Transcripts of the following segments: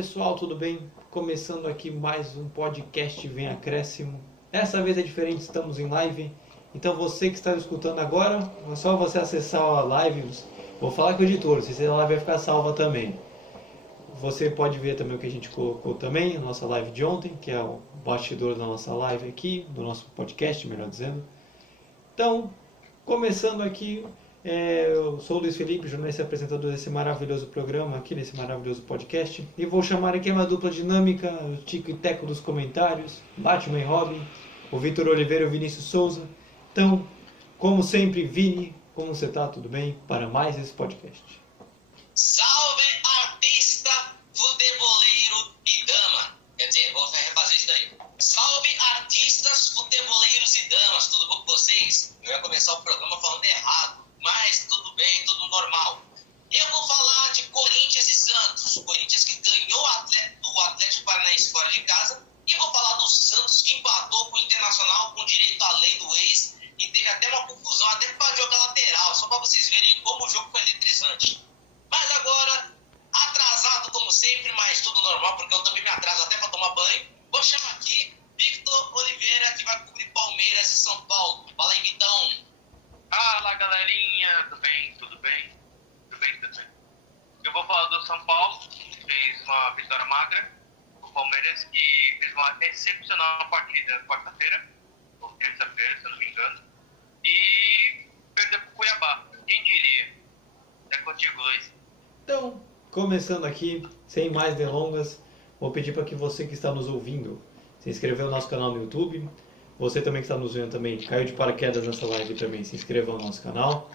pessoal, tudo bem? Começando aqui mais um podcast Vem Acréscimo. Dessa vez é diferente, estamos em live. Então você que está escutando agora, é só você acessar a live. Vou falar com o editor, se a live vai ficar salva também. Você pode ver também o que a gente colocou também, a nossa live de ontem, que é o bastidor da nossa live aqui, do nosso podcast, melhor dizendo. Então, começando aqui, eu sou o Luiz Felipe, jornalista e apresentador desse maravilhoso programa aqui, nesse maravilhoso podcast. E vou chamar aqui uma dupla dinâmica, o Tico e Teco dos comentários, Batman e Robin, o Vitor Oliveira e o Vinícius Souza. Então, como sempre, Vini, como você tá? Tudo bem? Para mais esse podcast. Salve artista, futeboleiro e dama. Quer dizer, vou refazer isso daí. Salve artistas, futeboleiros e damas. Tudo bom com vocês? Eu ia começar o programa falando errado, mas tudo bem, tudo normal. Eu vou falar de Corinthians e Santos. O Corinthians que ganhou do Atlético Paranaense fora de casa. E vou falar do Santos que empatou com o Internacional com direito à lei do ex. E teve até uma confusão, até para jogar lateral. Só para vocês verem como o jogo foi eletrizante. Mas agora, atrasado como sempre, mas tudo normal, porque eu também me atraso até para tomar banho. Vou chamar aqui Victor Oliveira, que vai cobrir Palmeiras e São Paulo. Fala aí, Vitão. Fala, galerinha. Tudo bem? Tudo bem? Tudo bem, tudo bem. Eu vou falar do São Paulo, que fez uma vitória magra. O Palmeiras, que fez uma excepcional partida quarta-feira, ou terça-feira, se eu não me engano. E perdeu para o Cuiabá. Quem diria? É contigo, Luiz. Então, começando aqui, sem mais delongas, vou pedir para que você que está nos ouvindo se inscreva no nosso canal no YouTube. Você também que está nos vendo também, caiu de paraquedas nessa live também, se inscreva no nosso canal.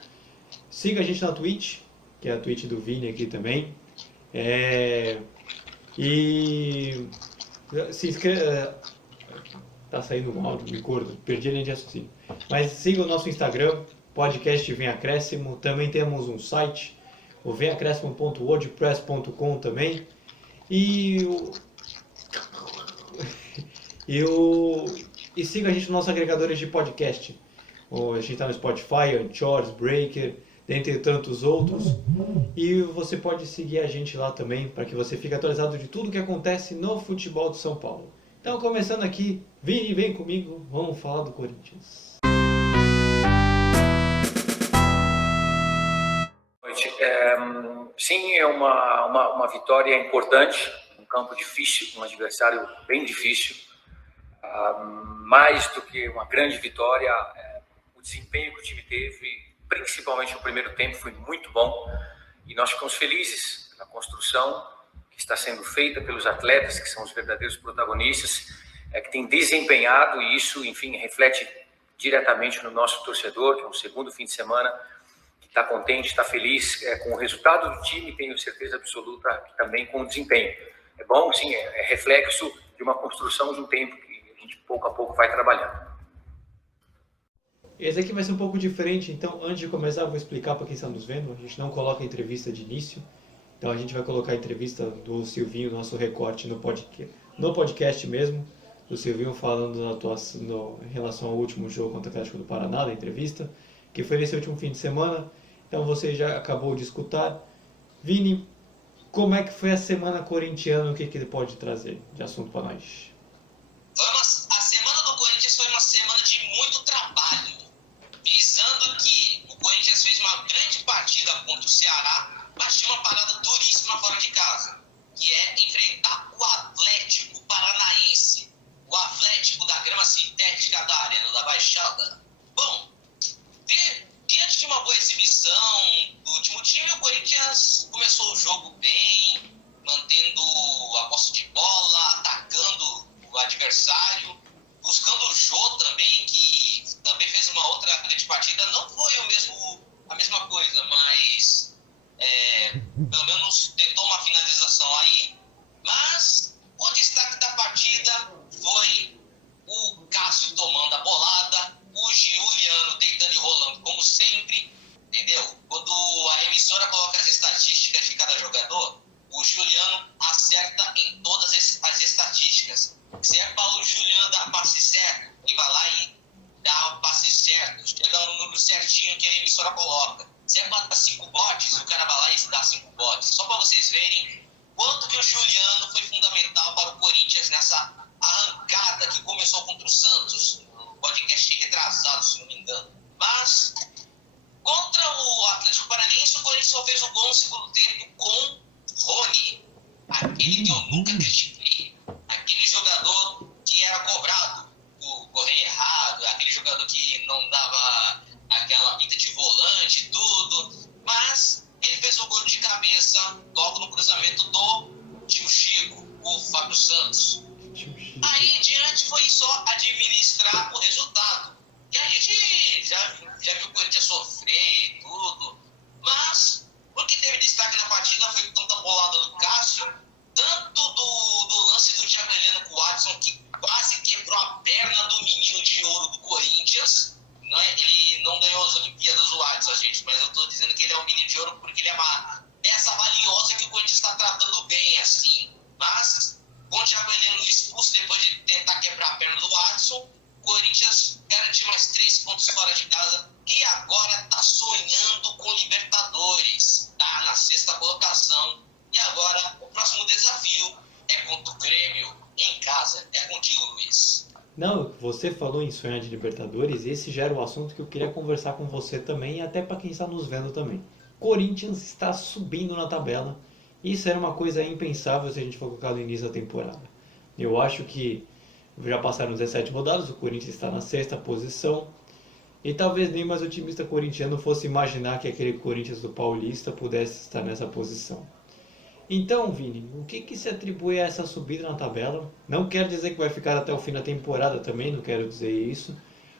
Siga a gente na Twitch, que é a Twitch do Vini aqui também. E se inscreva... Tá saindo um áudio, me corto, perdi a linha de raciocínio. Mas siga o nosso Instagram, podcast Vem Acréscimo. Também temos um site, o vemacréscimo.wordpress.com também. E siga a gente nos nossos agregadores de podcast. A gente está no Spotify, Anchor, Breaker, dentre tantos outros. E você pode seguir a gente lá também, para que você fique atualizado de tudo que acontece no futebol de São Paulo. Então, começando aqui, Vini, vem comigo, vamos falar do Corinthians. Sim, é uma vitória importante, um campo difícil, um adversário bem difícil. Mais do que uma grande vitória, o desempenho que o time teve, principalmente no primeiro tempo, foi muito bom. E nós ficamos felizes na construção que está sendo feita pelos atletas, que são os verdadeiros protagonistas, que têm desempenhado, e isso, enfim, reflete diretamente no nosso torcedor, que é um segundo fim de semana, que está contente, está feliz com o resultado do time, tenho certeza absoluta que também com o desempenho. É bom, sim, é reflexo de uma construção de um tempo que a gente pouco a pouco vai trabalhando. Esse aqui vai ser um pouco diferente, então antes de começar eu vou explicar para quem está nos vendo. A gente não coloca entrevista de início, então a gente vai colocar a entrevista do Silvinho, nosso recorte no podcast mesmo, do Silvinho falando da atuação em relação ao último jogo contra o Atlético do Paraná, da entrevista, que foi nesse último fim de semana. Então você já acabou de escutar. Vini, como é que foi a semana corintiana, o que ele pode trazer de assunto para nós? A semana do Corinthians foi uma semana de muito trabalho, visando que o Corinthians fez uma grande partida contra o Ceará, mas tinha uma parada duríssima fora de casa, que é enfrentar o Atlético Paranaense, o Atlético da grama sintética da Arena da Baixada. Bom, diante de uma boa exibição do último time, o Corinthians começou o jogo bem, mantendo a posse de bola, atacando o adversário, buscando o Jô também, que também fez uma outra grande partida. Não foi a mesma coisa, mas pelo menos tentou uma finalização aí. Mas o destaque da partida foi o Cássio tomando a bolada, o Giuliano deitando e rolando como sempre, entendeu? Quando a emissora coloca as estatísticas de cada jogador, o Giuliano acerta em todas as estatísticas. Se é para o Giuliano dar passe certo, ele vai lá nunca critiquei. Aquele jogador que era cobrado por correr errado, aquele jogador que não dava aquela pinta de volante e tudo. Mas ele fez um gol de cabeça logo no cruzamento do tio Chico, o Fábio Santos. Aí em diante foi só administrar o resultado. E a gente já viu o Corinthians sofrer e tudo. Mas o que teve destaque na partida foi tanta bolada do Cássio, tanto do lance do Thiago Heleno com o Watson, que quase quebrou a perna do menino de ouro do Corinthians. Não é, ele não ganhou as Olimpíadas, o Watson, gente, mas eu tô dizendo que ele é um menino de ouro porque ele é uma peça valiosa que o Corinthians está tratando bem, assim. Mas, com o Thiago Heleno expulso depois de tentar quebrar a perna do Watson, o Corinthians garantiu mais 3 pontos fora de casa e agora está sonhando com Libertadores. Está na 6ª colocação. E agora o próximo desafio é contra o Grêmio, em casa. É contigo, Luiz. Não, você falou em sonhar de Libertadores, esse já era o assunto que eu queria conversar com você também e até para quem está nos vendo também. Corinthians está subindo na tabela. Isso era uma coisa impensável se a gente for colocar no início da temporada. Eu acho que já passaram 17 rodadas, o Corinthians está na 6ª posição. E talvez nem mais otimista corintiano fosse imaginar que aquele Corinthians do Paulista pudesse estar nessa posição. Então, Vini, o que se atribui a essa subida na tabela? Não quero dizer que vai ficar até o fim da temporada também, não quero dizer isso.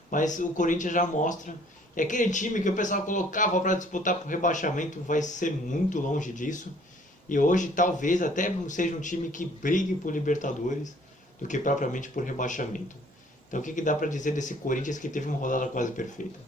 Mas o Corinthians já mostra. E aquele time que o pessoal colocava para disputar por rebaixamento vai ser muito longe disso. E hoje talvez até seja um time que brigue por Libertadores do que propriamente por rebaixamento. Então o que dá para dizer desse Corinthians que teve uma rodada quase perfeita?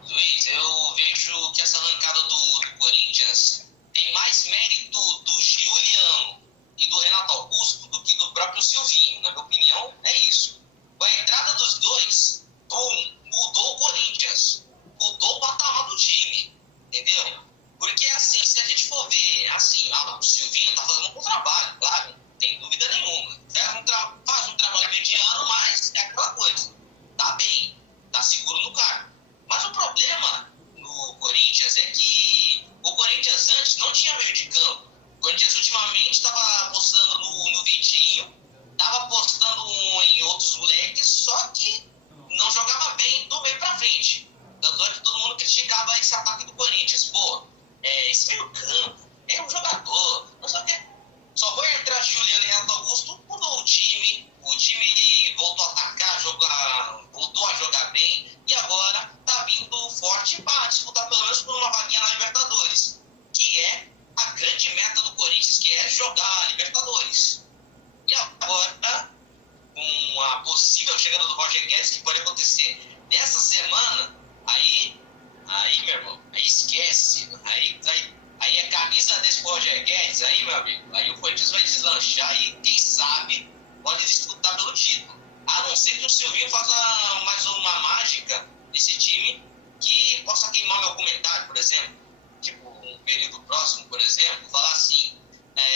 Luiz, eu vejo que essa arrancada do Corinthians tem mais mérito do Giuliano e do Renato Augusto do que do próprio Silvinho. Na minha opinião, é isso. Com a entrada dos dois, mudou o Corinthians. Mudou o patamar do time. Entendeu? Porque, assim, se a gente for ver, assim, o Silvinho tá fazendo um bom trabalho, claro, não tem dúvida nenhuma. Faz um trabalho mediano, mas é aquela coisa. Tá bem, tá seguro no cargo. Mas o problema no Corinthians é que o Corinthians antes não tinha meio de campo. O Corinthians ultimamente estava apostando no Vitinho, estava apostando em outros moleques, só que não jogava bem do meio pra frente. Tanto é que todo mundo criticava esse ataque do Corinthians. Pô, esse meio campo, é um jogador, não sei o quê. Só foi entrar Giuliano e Renato Augusto, mudou o time voltou a atacar, voltou a jogar bem, e agora tá vindo forte para disputar pelo menos por uma vaguinha na Libertadores, que é a grande meta do Corinthians, que é jogar a Libertadores. E agora, com a possível chegada do Roger Guedes, que pode acontecer nessa semana, aí meu irmão, aí esquece, aí é camisa desse Roger Guedes, aí meu amigo, aí o Corinthians vai deslanchar e quem sabe pode disputar pelo título. A não ser que o Silvinho faça mais uma mágica nesse time que possa queimar meu comentário, por exemplo. Tipo, um período próximo, por exemplo, falar assim,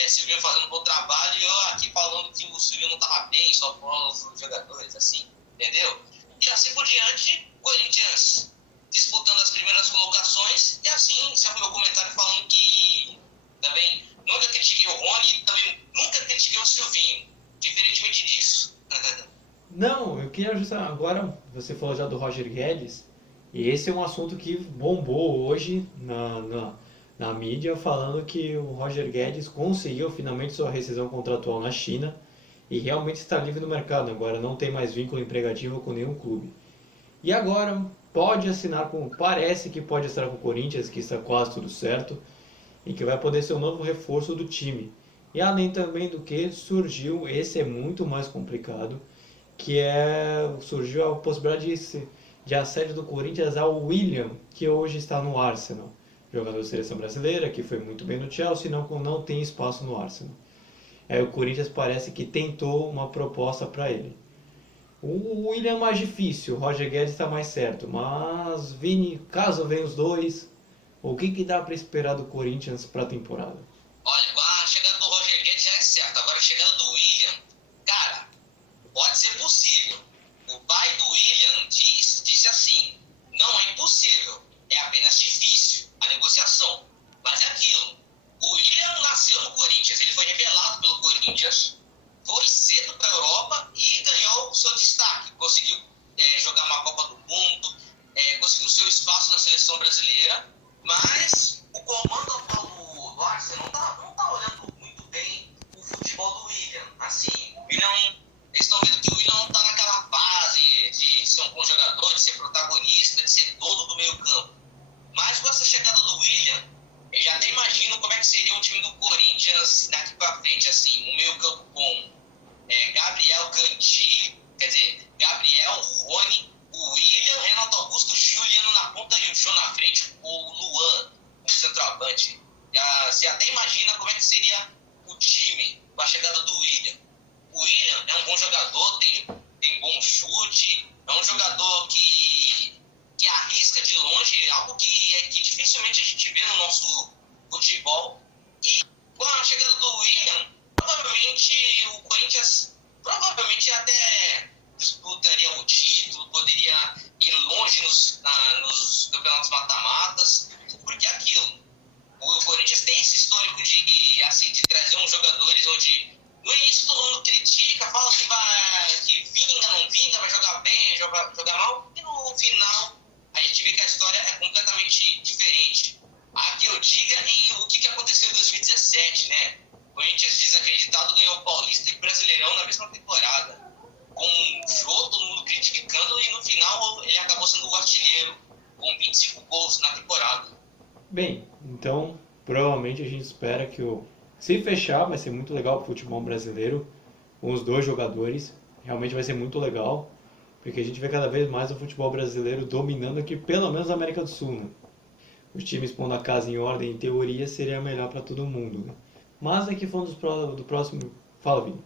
Silvinho fazendo um bom trabalho e eu aqui falando que o Silvinho não estava bem, só com os jogadores, assim, entendeu? E assim por diante, Corinthians disputando as primeiras colocações e assim, encerro meu comentário falando que também nunca critiquei o Rony e também nunca critiquei o Silvinho, diferentemente disso. Não, eu queria ajustar. Agora você falou já do Roger Guedes, e esse é um assunto que bombou hoje na mídia, falando que o Roger Guedes conseguiu finalmente sua rescisão contratual na China e realmente está livre no mercado. Agora não tem mais vínculo emregativo com nenhum clube. E agora pode assinar parece que pode assinar com o Corinthians, que está quase tudo certo, e que vai poder ser um novo reforço do time. E além também do que surgiu, esse é muito mais complicado, surgiu a possibilidade de assédio do Corinthians ao William, que hoje está no Arsenal. Jogador da seleção brasileira, que foi muito bem no Chelsea, não tem espaço no Arsenal. O Corinthians parece que tentou uma proposta para ele. O William é mais difícil, o Roger Guedes está mais certo. Mas, Vini, caso venham os dois, o que dá para esperar do Corinthians para a temporada? Olha, a chegada do Roger Guedes já é certa. Agora a chegada do William, cara, pode ser possível. O pai do William disse assim, não é impossível, é apenas difícil a negociação. Mas é aquilo, o William nasceu no Corinthians, ele foi revelado pelo Corinthians de ser protagonista, de ser dono do meio campo. Mas com essa chegada do William, eu já até imagino como é que seria o time do Corinthians daqui para frente, assim, um meio campo com Gabriel Canty, quer dizer, Gabriel, Rony, o William, Renato Augusto, Juliano na ponta e o Jô na frente, ou o Luan, o centroavante. Você até imagina como é que seria o time com a chegada do William. O William é um bom jogador, tem bom chute, é um jogador que arrisca de longe, algo que dificilmente a gente vê no nosso futebol. E com a chegada do William, provavelmente o Corinthians até disputaria o título, poderia ir longe nos campeonatos mata-matas, porque é aquilo. O Corinthians tem esse histórico de trazer uns jogadores onde no início todo mundo critica, fala que vinga, não vinga, vai jogar bem, jogar mal, e no final a gente vê que a história é completamente diferente. Há que eu diga o que aconteceu em 2017, né? O Corinthians desacreditado ganhou o Paulista e o Brasileirão na mesma temporada. Com o Jô, todo mundo criticando, e no final ele acabou sendo o artilheiro, com 25 gols na temporada. Bem, então provavelmente a gente espera que se fechar vai ser muito legal para o futebol brasileiro, com os dois jogadores, realmente vai ser muito legal, porque a gente vê cada vez mais o futebol brasileiro dominando aqui, pelo menos na América do Sul, né? Os times pondo a casa em ordem, em teoria, seria melhor para todo mundo, né? Mas aqui falando do próximo... Fala, Vini.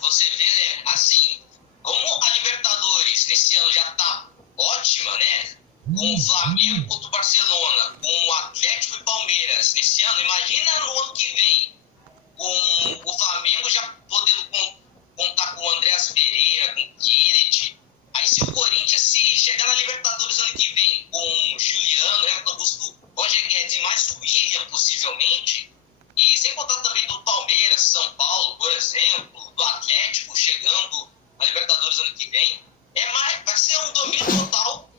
Você vê, né, assim, como a Libertadores nesse ano já tá ótima, né? Com o Flamengo contra o Barcelona, com o Atlético e Palmeiras nesse ano, imagina no ano que vem, com o Flamengo já podendo contar com o Andreas Pereira, com o Kennedy. Aí se o Corinthians chegar na Libertadores ano que vem com Juliano, Renato Augusto, Roger Guedes e mais o William, possivelmente, e sem contar também do Palmeiras, São Paulo, por exemplo, do Atlético chegando na Libertadores ano que vem, vai ser um domínio total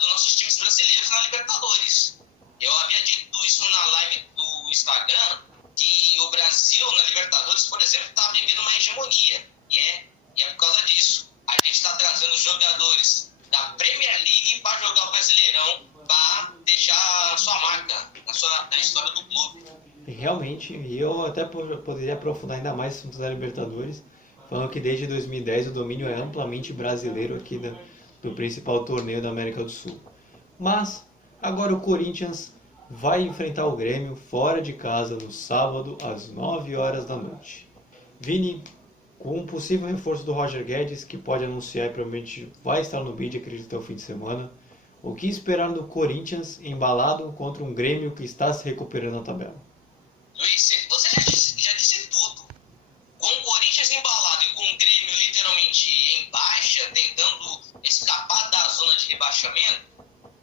dos nossos times brasileiros na Libertadores. Eu havia dito isso na live do Instagram, que o Brasil na Libertadores, por exemplo, está vivendo uma hegemonia. E é por causa disso. A gente está trazendo jogadores da Premier League para jogar o Brasileirão, para deixar a sua marca na história do clube. Realmente, e eu até poderia aprofundar ainda mais esse assunto da Libertadores, falando que desde 2010 o domínio é amplamente brasileiro aqui do principal torneio da América do Sul. Mas agora o Corinthians vai enfrentar o Grêmio fora de casa no sábado às 9 horas da noite. Vini, com um possível reforço do Roger Guedes, que pode anunciar e provavelmente vai estar no bid, acredito, até o fim de semana, o que esperar do Corinthians embalado contra um Grêmio que está se recuperando na tabela? Luiz, você já disse tudo. Com o Corinthians embalado e com o Grêmio literalmente em baixa, tentando escapar da zona de rebaixamento,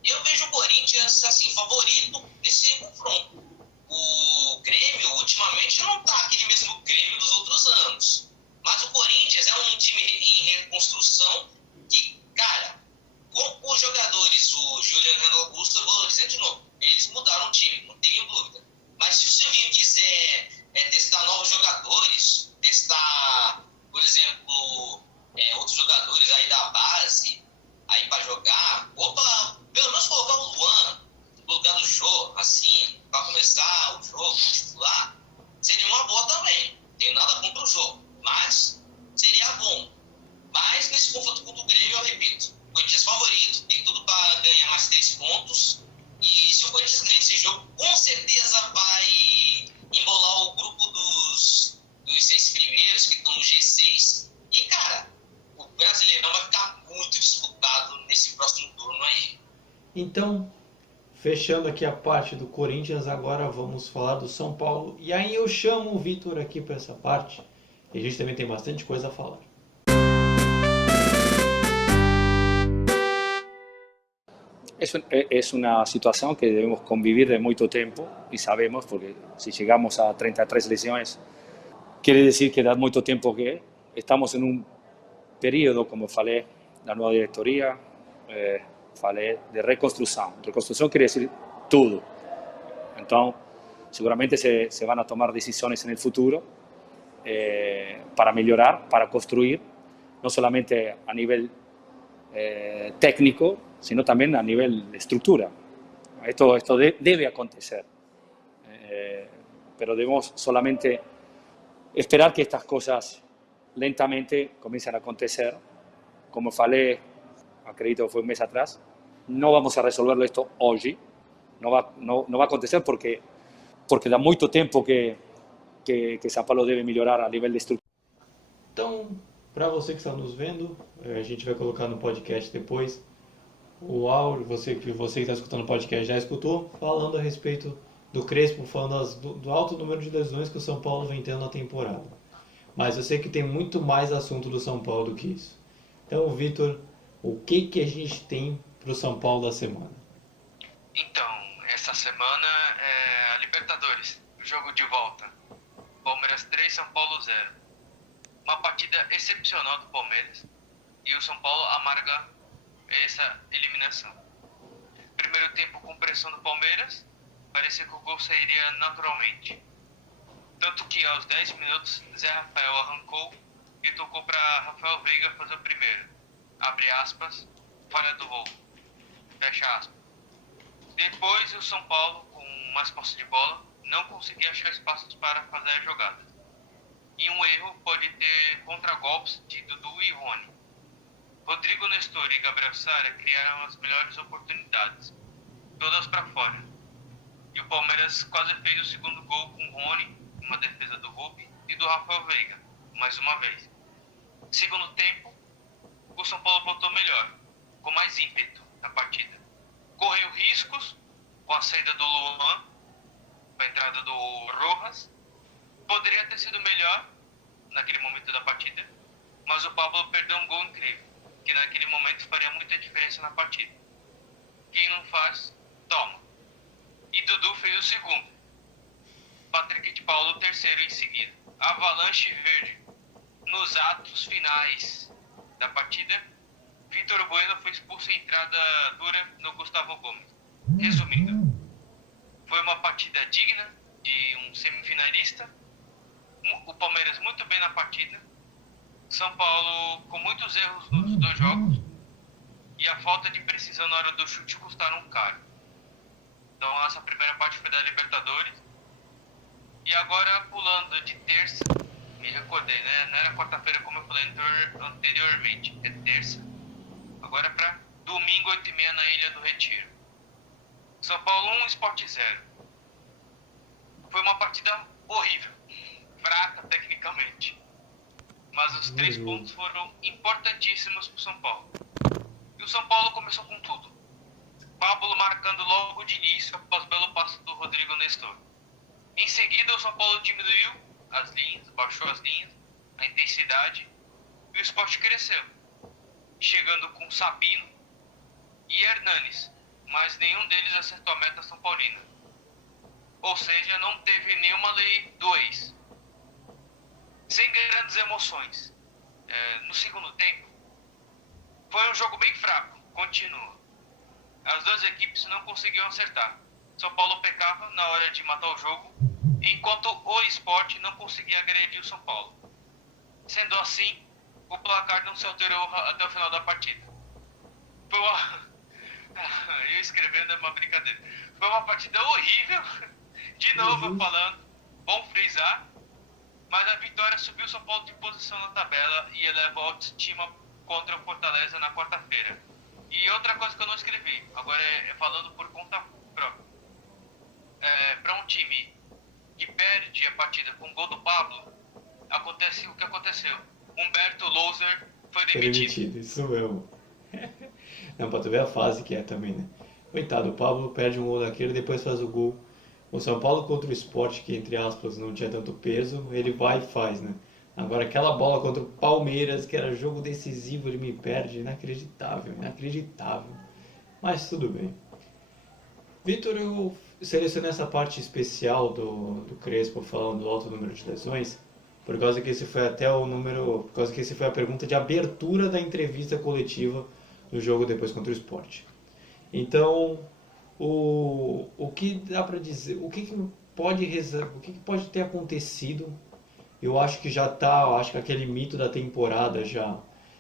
eu vejo o Corinthians assim, favorito nesse confronto. O Grêmio ultimamente não está aquele mesmo Grêmio dos outros anos. Mas o Corinthians é um time em reconstrução que, cara, com os jogadores, o Juliano e o Renato Augusto, eu vou dizer de novo, eles mudaram o time, não tenho dúvida. Mas se o Silvinho quiser testar novos jogadores, testar, por exemplo, outros jogadores aí da base, aí para jogar, pelo menos colocar o Luan no lugar do Jô, assim, para começar o jogo titular, seria uma boa também. Não tenho nada contra o jogo, mas seria bom. Mas nesse confronto contra o Grêmio, eu repito, o Corinthians favorito, tem tudo para ganhar mais 3 pontos. E se o Corinthians ganhar esse jogo, com certeza vai embolar o grupo dos 6 primeiros que estão no G6. E, cara, o Brasileirão vai ficar muito disputado nesse próximo turno aí. Então, fechando aqui a parte do Corinthians, agora vamos falar do São Paulo. E aí eu chamo o Vitor aqui para essa parte, e a gente também tem bastante coisa a falar. Es una situación que debemos convivir de mucho tiempo y sabemos, porque si llegamos a 33 lesiones, quiere decir que da mucho tiempo que estamos en un periodo, como falei, la nueva directoría, falei de reconstrucción. Reconstrucción quiere decir todo. Entonces, seguramente se van a tomar decisiones en el futuro para mejorar, para construir, no solamente a nivel técnico, sino también a nivel de estructura. Esto debe acontecer, pero debemos solamente esperar que estas cosas lentamente comiencen a acontecer. Como falei, acredito que fue un mes atrás, no vamos a resolverlo esto hoy, no va a acontecer porque dá muito tempo que São Paulo deve melhorar a nível de estrutura. Então, para você que está nos vendo, a gente vai colocar no podcast depois o áudio, você que está escutando o podcast já escutou, falando a respeito do Crespo, falando do alto número de lesões que o São Paulo vem tendo na temporada. Mas eu sei que tem muito mais assunto do São Paulo do que isso. Então, Vitor, o que a gente tem para o São Paulo da semana? Então, essa semana é a Libertadores, jogo de volta. Palmeiras 3, São Paulo 0. Uma partida excepcional do Palmeiras e o São Paulo amarga essa eliminação. Primeiro tempo com pressão do Palmeiras, parecia que o gol sairia naturalmente. Tanto que aos 10 minutos, Zé Rafael arrancou e tocou para Rafael Veiga fazer o primeiro. Abre aspas, falha do gol. Fecha aspas. Depois o São Paulo, com mais posse de bola, não conseguia achar espaços para fazer a jogada. E um erro pode ter contragolpes de Dudu e Rony. Rodrigo Nestor e Gabriel Sara criaram as melhores oportunidades, todas para fora. E o Palmeiras quase fez o segundo gol com Rony, uma defesa do Volpi, e do Rafael Veiga, mais uma vez. Segundo tempo, o São Paulo voltou melhor, com mais ímpeto na partida. Correu riscos com a saída do Luan, com a entrada do Rojas. Poderia ter sido melhor naquele momento da partida, mas o Pablo perdeu um gol incrível, que naquele momento faria muita diferença na partida. Quem não faz, toma. E Dudu fez o segundo. Patrick de Paulo o terceiro em seguida. Avalanche verde. Nos atos finais da partida, Vitor Bueno foi expulso em entrada dura no Gustavo Gomes. Resumindo, foi uma partida digna de um semifinalista. O Palmeiras muito bem na partida. São Paulo com muitos erros nos dois jogos. E a falta de precisão na hora do chute custaram caro. Então essa primeira parte foi da Libertadores. E agora pulando de terça, me recordei, né? Não era quarta-feira como eu falei anteriormente, é terça. Agora é para domingo 8h30 na Ilha do Retiro. São Paulo 1, Sport 0. Foi uma partida horrível, fraca tecnicamente. Mas os 3 pontos foram importantíssimos para o São Paulo. E o São Paulo começou com tudo. Pablo marcando logo de início após o belo passo do Rodrigo Nestor. Em seguida, o São Paulo diminuiu as linhas, baixou as linhas, a intensidade, e o Sport cresceu, chegando com Sabino e Hernanes, mas nenhum deles acertou a meta São Paulina. Ou seja, não teve nenhuma lei do ex. Sem grandes emoções. No segundo tempo, foi um jogo bem fraco, continua. As duas equipes não conseguiam acertar. São Paulo pecava na hora de matar o jogo, enquanto o Sport não conseguia agredir o São Paulo. Sendo assim, o placar não se alterou até o final da partida. Foi uma... Eu escrevendo é uma brincadeira. Foi uma partida horrível, de novo falando, bom frisar, mas a vitória subiu o São Paulo de posição na tabela e eleva a autoestima contra o Fortaleza na quarta-feira. E outra coisa que eu não escrevi, agora é falando por conta própria. Para um time que perde a partida com o gol do Pablo, acontece o que aconteceu. Humberto Louser foi demitido. Isso mesmo. Não, pra tu ver a fase que é também, né? Coitado, o Pablo perde um gol daquele, depois faz o gol. O São Paulo contra o Sport, que entre aspas não tinha tanto peso, ele vai e faz, né? Agora aquela bola contra o Palmeiras, que era jogo decisivo, ele me perde. Inacreditável, inacreditável. Mas tudo bem. Vitor, eu selecionei essa parte especial do Crespo falando do alto número de lesões, por causa que esse foi até o número, por causa que esse foi a pergunta de abertura da entrevista coletiva do jogo depois contra o Sport. Então, o que dá para dizer, o que pode ter acontecido? Eu acho que já tá, acho que aquele mito da temporada já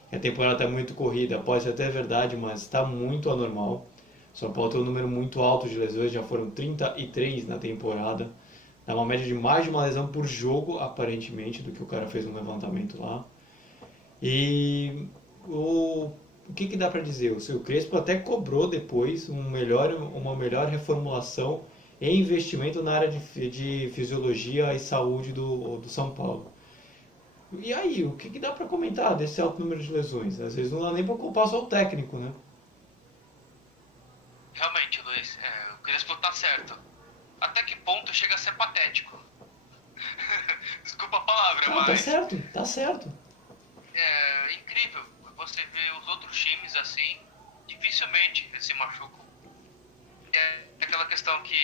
que a temporada está muito corrida. Pode ser até verdade, mas está muito anormal. São Paulo tem um número muito alto de lesões, já foram 33 na temporada. Dá uma média de mais de uma lesão por jogo, aparentemente, do que o cara fez no levantamento lá. E o que dá para dizer? O seu Crespo até cobrou depois uma melhor reformulação e investimento na área de fisiologia e saúde do São Paulo. E aí, o que dá para comentar desse alto número de lesões? Às vezes não dá nem para culpar só o técnico, né? Realmente, Luiz, o Crespo tá certo. Até que ponto chega a ser patético? Desculpa a palavra, mas... Tá certo, tá certo. É incrível. Você vê os outros times assim, dificilmente eles se machucam. É aquela questão que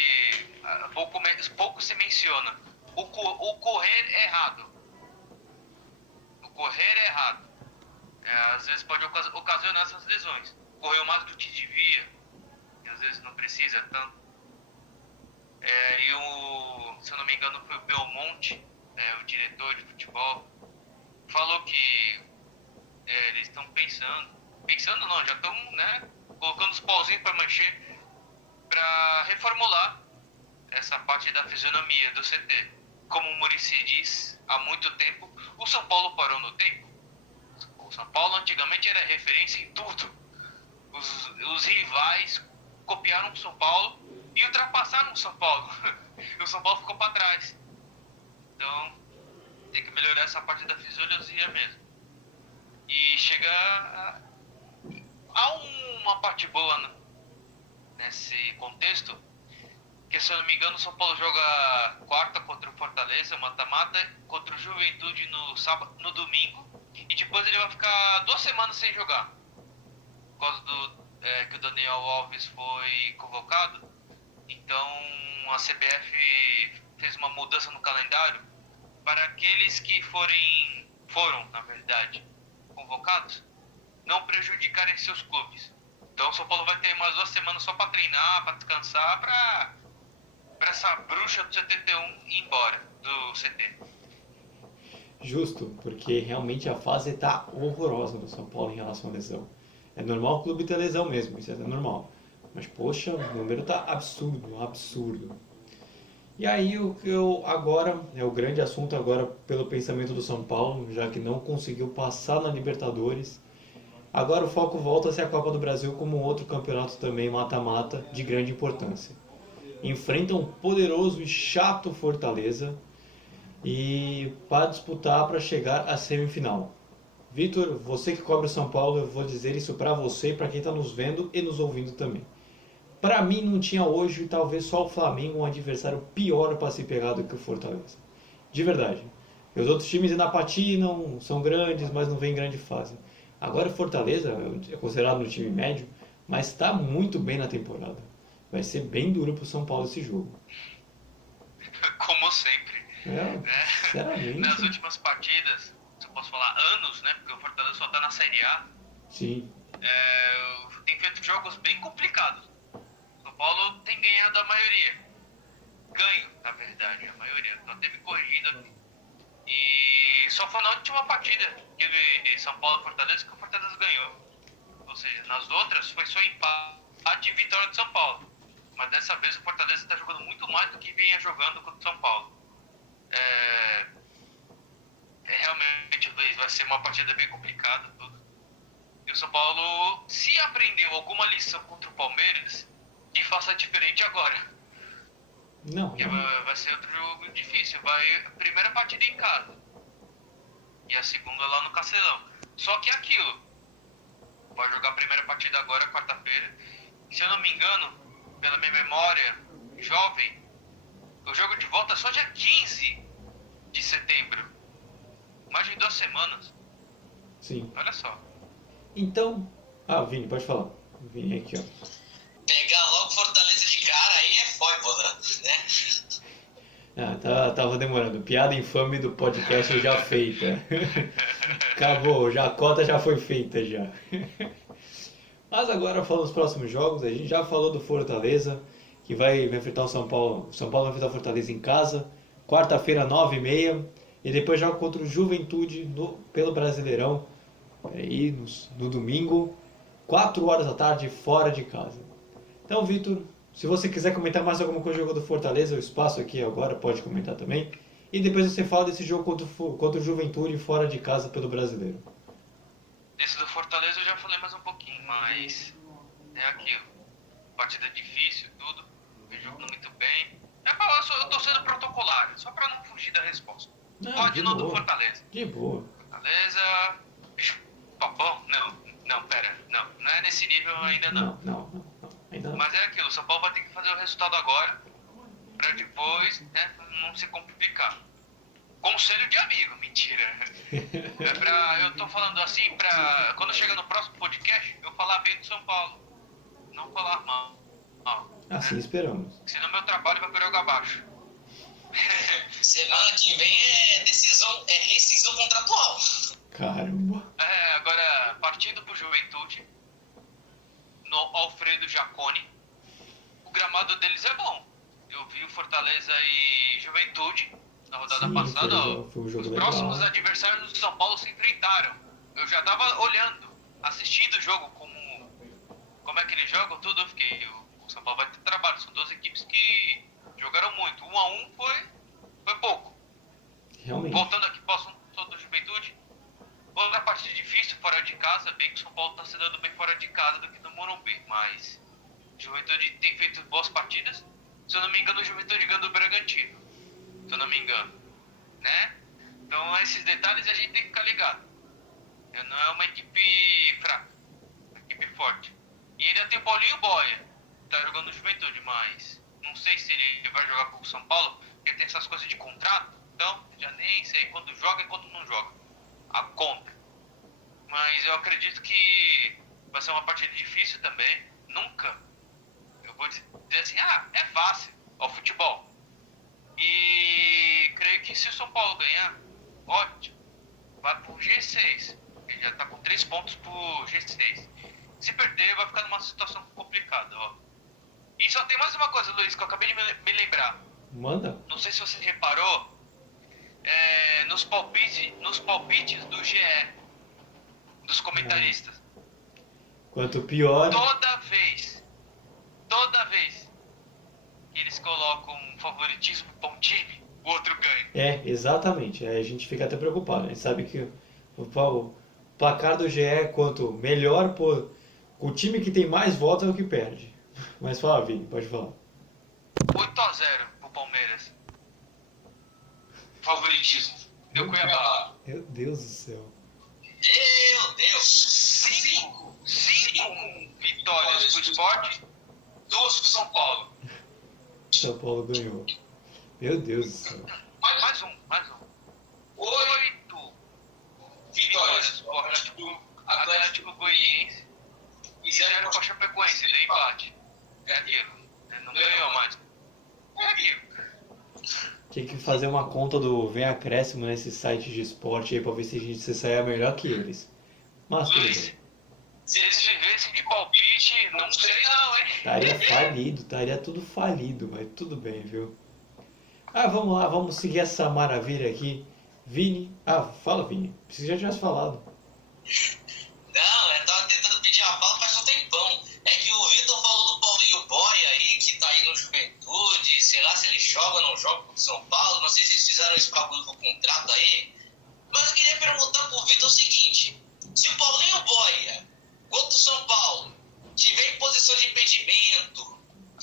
pouco se menciona. O correr é errado. O correr é errado. Às vezes pode ocasionar essas lesões. Correu mais do que devia. E às vezes não precisa tanto. Se eu não me engano foi o Belmonte, o diretor de futebol, falou que eles estão pensando não, já estão, né, colocando os pauzinhos para mexer, para reformular essa parte da fisionomia do CT. Como o Muricy diz, há muito tempo, o São Paulo parou no tempo. O São Paulo antigamente era referência em tudo. Os rivais copiaram o São Paulo e ultrapassaram o São Paulo. E o São Paulo ficou para trás. Então, tem que melhorar essa parte da fisiologia mesmo. E chega a uma parte boa nesse contexto, que se eu não me engano o São Paulo joga quarta contra o Fortaleza, mata-mata, contra o Juventude no domingo, e depois ele vai ficar 2 semanas sem jogar, por causa que o Daniel Alves foi convocado. Então a CBF fez uma mudança no calendário para aqueles que foram, na verdade, convocados, não prejudicarem seus clubes. Então o São Paulo vai ter mais 2 semanas só para treinar, para descansar, para essa bruxa do 71 ir embora do CT. Justo, porque realmente a fase está horrorosa no São Paulo em relação à lesão. É normal o clube ter lesão mesmo, isso é normal. Mas poxa, o número tá absurdo. E aí agora é o grande assunto agora pelo pensamento do São Paulo, já que não conseguiu passar na Libertadores. Agora o foco volta a ser a Copa do Brasil como outro campeonato também mata-mata de grande importância. Enfrenta um poderoso e chato Fortaleza e para disputar para chegar à semifinal. Vitor, você que cobre o São Paulo, eu vou dizer isso para você e para quem está nos vendo e nos ouvindo também. Para mim não tinha hoje, talvez só o Flamengo, um adversário pior para se pegar do que o Fortaleza. De verdade. Os outros times ainda patinam, são grandes, mas não vem em grande fase. Agora o Fortaleza é considerado um time médio, mas está muito bem na temporada. Vai ser bem duro para o São Paulo esse jogo. Como sempre. Sinceramente. Nas últimas partidas, se eu posso falar anos, né? Porque o Fortaleza só está na Série A. Sim. Tem feito jogos bem complicados. O São Paulo tem ganhado a maioria. Ganho, na verdade, a maioria. Só teve corrigida. E só foi na última partida que São Paulo e Fortaleza que o Fortaleza ganhou. Ou seja, nas outras foi só empate e vitória de São Paulo. Mas dessa vez o Fortaleza está jogando muito mais do que vinha jogando contra o São Paulo. Realmente, Luiz, vai ser uma partida bem complicada. Tudo. E o São Paulo, se aprendeu alguma lição contra o Palmeiras, que faça diferente agora. Não. Porque vai ser outro jogo difícil. A primeira partida em casa. E a segunda lá no Castelão. Só que é aquilo. Vai jogar a primeira partida agora, quarta-feira. Se eu não me engano, pela minha memória jovem, o jogo de volta é só dia 15 de setembro. Mais de 2 semanas. Sim. Olha só. Então... Vini, pode falar. Vini aqui, ó. Pegar logo Fortaleza de cara aí é foivoda, né? Tava demorando. Piada infame do podcast já feita. Acabou, a cota já foi feita já. Mas agora falando dos próximos jogos, a gente já falou do Fortaleza, que vai enfrentar o São Paulo. O São Paulo vai enfrentar o Fortaleza em casa, quarta-feira, 9h30, e depois joga contra o Juventude pelo Brasileirão, Peraí, no domingo, 4 horas da tarde, fora de casa. Então, Vitor, se você quiser comentar mais alguma coisa do jogo do Fortaleza, o espaço aqui agora pode comentar também. E depois você fala desse jogo contra o Juventude fora de casa pelo Brasileiro. Esse do Fortaleza eu já falei mais um pouquinho, mas é aquilo. Partida difícil e tudo, jogando muito bem. Eu tô sendo protocolar, só pra não fugir da resposta. Pode não do Fortaleza. De boa. Fortaleza, bicho papão? Não é nesse nível ainda não. Não, ainda não. Mas é aquilo, o São Paulo vai ter que fazer o resultado agora, pra depois, né, não se complicar. Conselho de amigo, mentira. Eu tô falando assim pra quando chegar no próximo podcast, eu falar bem do São Paulo. Não falar mal. Assim né? esperamos. Senão meu trabalho vai por água abaixo. Semana que vem é rescisão contratual. Caramba. Agora, partindo pro Juventude, no Alfredo Jaconi, o gramado deles é bom. Eu vi o Fortaleza e Juventude na rodada passada. Foi um jogo os legal. próximos adversários do São Paulo se enfrentaram. Eu já tava olhando, assistindo o jogo, como é que eles jogam, tudo. Eu fiquei, o São Paulo vai ter trabalho. São duas equipes que jogaram muito. 1-1 foi pouco. Realmente. Voltando aqui para o assunto do Juventude, outra partida difícil fora de casa, bem que o São Paulo está se dando bem fora de casa do que no Morumbi, mas o Juventude tem feito boas partidas. Se eu não me engano, o Juventude ganhou do Bragantino, se eu não me engano, né? Então esses detalhes a gente tem que ficar ligado. Não é uma equipe fraca, é uma equipe forte. E ainda tem o Paulinho Boia, que tá jogando no Juventude, mas não sei se ele vai jogar com o São Paulo, porque tem essas coisas de contrato, então já nem sei quando joga e quando não joga. A conta. Mas eu acredito que vai ser uma partida difícil também. Nunca eu vou dizer assim, é fácil ao futebol. E creio que se o São Paulo ganhar, ótimo, vai pro G6. Ele já tá com 3 pontos pro G6. Se perder, vai ficar numa situação complicada, ó. E só tem mais uma coisa, Luiz, que eu acabei de me lembrar. Manda. Não sei se você reparou, nos palpites do GE, dos comentaristas. Quanto pior. Toda vez que eles colocam um favoritismo para um time, o outro ganha. Exatamente. A gente fica até preocupado. A gente sabe que o placar do GE, quanto melhor, o time que tem mais votos é o que perde. Mas fala, Vini, pode falar. 8-0 pro Palmeiras. Favoritismo. Deu Cuiabá. Meu Deus do céu. Meu Deus! 5 vitórias pro Sport, 2 pro São Paulo. São Paulo ganhou. Meu Deus do céu. Mais um. 8 vitórias pro Atlético Goianiense e 0 pro Chapecoense, deu empate. É aquilo. Não ganhou mais. É aquilo. Tinha que fazer uma conta do Vem Acréscimo nesse site de esporte aí pra ver se a gente se saia melhor que eles. Mas tudo Luiz, bem. se eles vivessem de palpite, não sei não, hein? Estaria tudo falido, mas tudo bem, viu? Vamos lá, vamos seguir essa maravilha aqui. Vini. Fala, Vini. Se já tivesse falado. Não, eu tava tentando pedir a fala faz um tempão. É que o Vitor falou do Paulinho Boia aí, que tá aí no Juventude, sei lá se ele joga ou não joga com o São Paulo, não sei se eles fizeram esse bagulho do contrato aí. Mas eu queria perguntar pro Vitor o seguinte: se o Paulinho Boia, contra o São Paulo, tiver em posição de impedimento,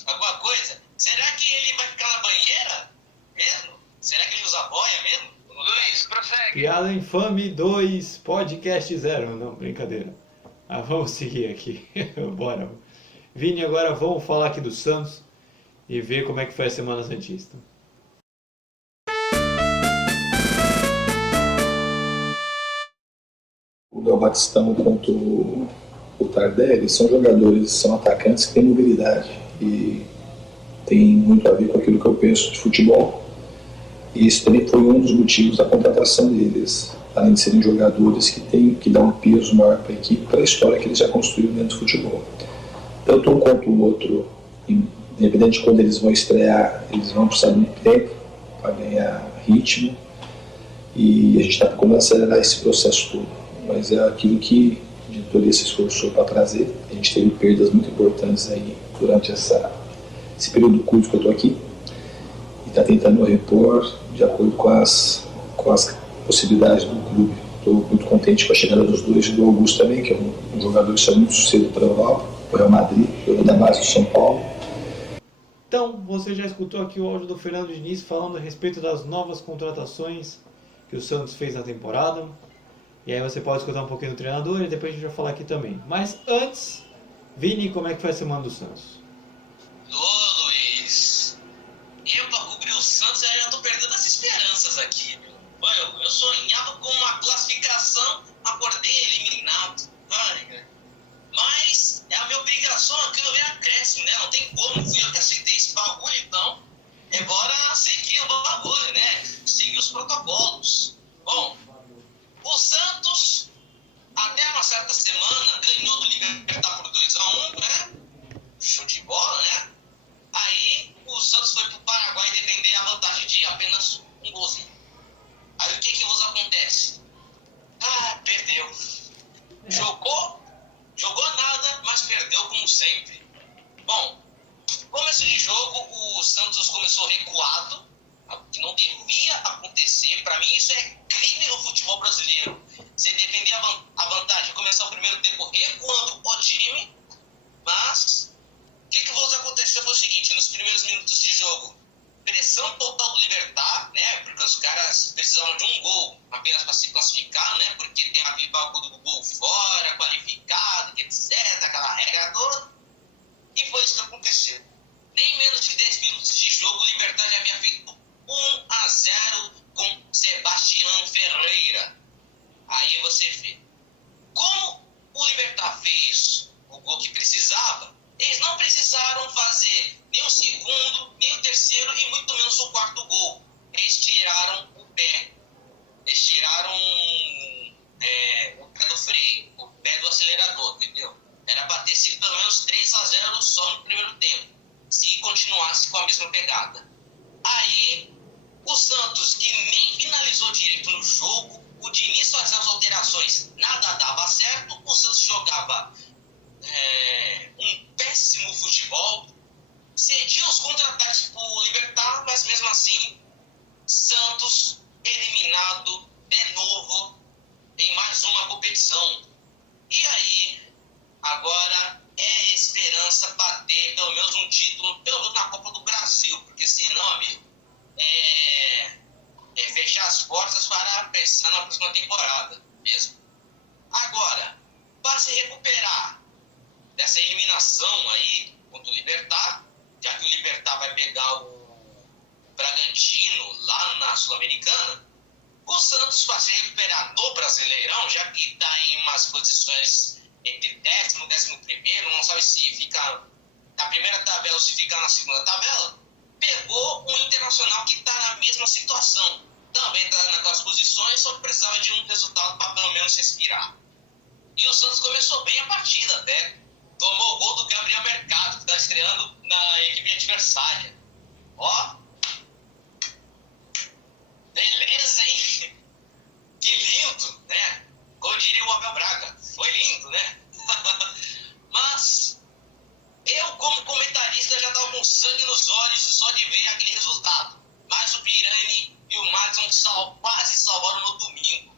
alguma coisa, será que ele vai ficar na banheira mesmo? Será que ele usa boia mesmo? Luiz, prossegue. Piada Infame 2, podcast 0. Não, brincadeira. Vamos seguir aqui. Bora. Vini, agora vamos falar aqui do Santos e ver como é que foi a Semana Santista. O Léo Batistão quanto o Tardelli são jogadores, são atacantes que têm mobilidade e tem muito a ver com aquilo que eu penso de futebol. E isso também foi um dos motivos da contratação deles, além de serem jogadores que dão um peso maior para a equipe, para a história que eles já construíram dentro do futebol. Tanto um quanto o outro, independente de quando eles vão estrear, eles vão precisar de muito tempo para ganhar ritmo, e a gente está procurando acelerar esse processo todo. mas é aquilo que a diretoria se esforçou para trazer. A gente teve perdas muito importantes aí durante esse período curto que eu estou aqui e está tentando repor de acordo com as possibilidades do clube. Estou muito contente com a chegada dos dois, do Augusto também, que é um jogador que saiu muito cedo para a Europa, o Real Madrid, jogou da base do São Paulo. Então, você já escutou aqui o áudio do Fernando Diniz falando a respeito das novas contratações que o Santos fez na temporada. E aí você pode escutar um pouquinho do treinador e depois a gente vai falar aqui também. Mas antes, Vini, como é que foi a semana do Santos? Ô Luiz, eu pra cobrir o Santos eu já tô perdendo as esperanças aqui. Eu sonhava com uma classificação, acordei eliminado. Mas é a minha obrigação aqui no acréscimo, né? Não tem como, fui eu que aceitei esse bagulho, então é bora seguir o bagulho, né? Seguir os protocolos. Bom, o Santos, até uma certa semana, ganhou do Libertad por 2-1, né? Show de bola, né? Aí o Santos foi pro Paraguai defender a vantagem de apenas um golzinho. Aí o que vos acontece? Perdeu. Jogou nada, mas perdeu como sempre. Bom, começo de jogo, o Santos começou recuado, que não devia acontecer. Para mim isso é crime no futebol brasileiro. Você defender a vantagem, começar o primeiro tempo recuando o time, mas o que vos aconteceu foi o seguinte: nos primeiros minutos de jogo, pressão total do Libertad, né? Porque os caras precisavam de um gol apenas para se classificar, né? Porque tem aquele bagulho do gol fora, qualificado, etc. Aquela regra toda. E foi isso que aconteceu. Nem menos de 10 minutos de jogo, o Libertad já havia feito 1-0 com Sebastián Ferreira. Aí você vê. Como o Libertad fez o gol que precisava, eles não precisaram fazer nem o segundo, nem o terceiro e muito menos o quarto gol. Eles tiraram o pé. Eles tiraram o pé do freio, o pé do acelerador, entendeu? Era para ter sido pelo menos 3-0 só no primeiro tempo, se continuasse com a mesma pegada. Aí, o Santos, que nem finalizou direito no jogo, o Diniz fazia as alterações, nada dava certo, o Santos jogava um péssimo futebol, cedia os contra-ataques para o Libertad, mas mesmo assim, Santos eliminado de novo em mais uma competição. E aí, agora é esperança bater pelo menos um título, pelo menos na Copa do Brasil, porque senão, amigo, é fechar as portas para pensar na próxima temporada mesmo. Agora, para se recuperar dessa eliminação aí contra o Libertad, já que o Libertad vai pegar o Bragantino lá na Sul-Americana, o Santos vai se recuperar no Brasileirão, já que está em umas posições entre 10º e 11º, não sabe se fica na primeira tabela ou se fica na segunda tabela, pegou um Internacional que está na mesma situação, também está naquelas posições, só que precisava de um resultado para pelo menos respirar. E o Santos começou bem a partida até, tomou o gol do Gabriel Mercado, que está estreando na equipe adversária. Ó, beleza, hein? Que lindo, né? Como diria o Abel Braga, foi lindo, né? Mas eu, como comentarista, já estava com sangue nos olhos só de ver aquele resultado. Mas o Pirani e o Madison quase salvaram no domingo.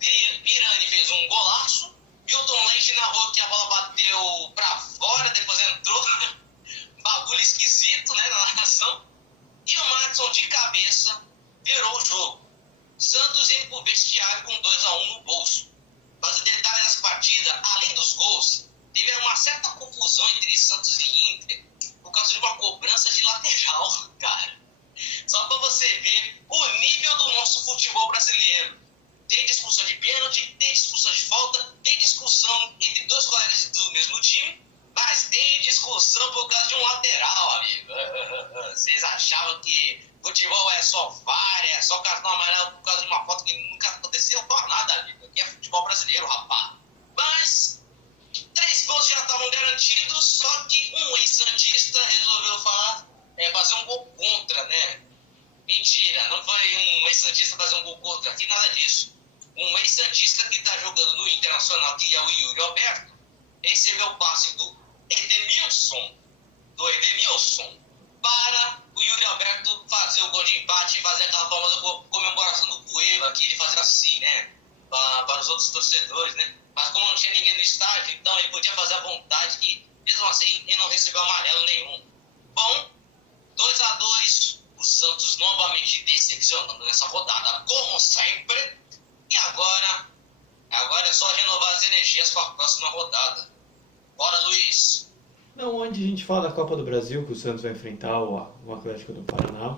Pirani fez um golaço, Milton Leite narrou que a bola bateu pra fora, depois entrou. Bagulho esquisito, né, na narração. E o Madison de cabeça virou o jogo. Santos indo pro vestiário com 2-1 no bolso. Mas o detalhe dessa partida, além dos gols, teve uma certa confusão entre Santos e Inter por causa de uma cobrança de lateral, cara. Só pra você ver o nível do nosso futebol brasileiro. Tem discussão de pênalti, tem discussão de falta, tem discussão entre dois colegas do mesmo time, mas tem discussão por causa de um lateral, amigo. Vocês achavam que futebol é só VAR, é só cartão amarelo por causa de uma falta que nunca aconteceu? Não, nada, amigo. Aqui é futebol brasileiro, rapaz. Mas 3 gols já estavam garantidos, só que um ex-santista resolveu fazer um gol contra, né? Mentira, não foi um ex-santista fazer um gol contra aqui, nada disso. Um ex-santista que está jogando recebeu o passe do Edenilson, para o Yuri Alberto fazer o gol de empate e fazer aquela famosa comemoração do Cueva, que ele fazia assim, né? Para os outros torcedores, né? Mas como não tinha ninguém no estádio, então ele podia fazer à vontade e, mesmo assim, ele não recebeu amarelo nenhum. Bom, 2-2, o Santos novamente decepcionando nessa rodada, como sempre. E agora é só renovar as energias para a próxima rodada. Bora, Luiz! Não, onde a gente fala da Copa do Brasil, que o Santos vai enfrentar o Atlético do Paraná,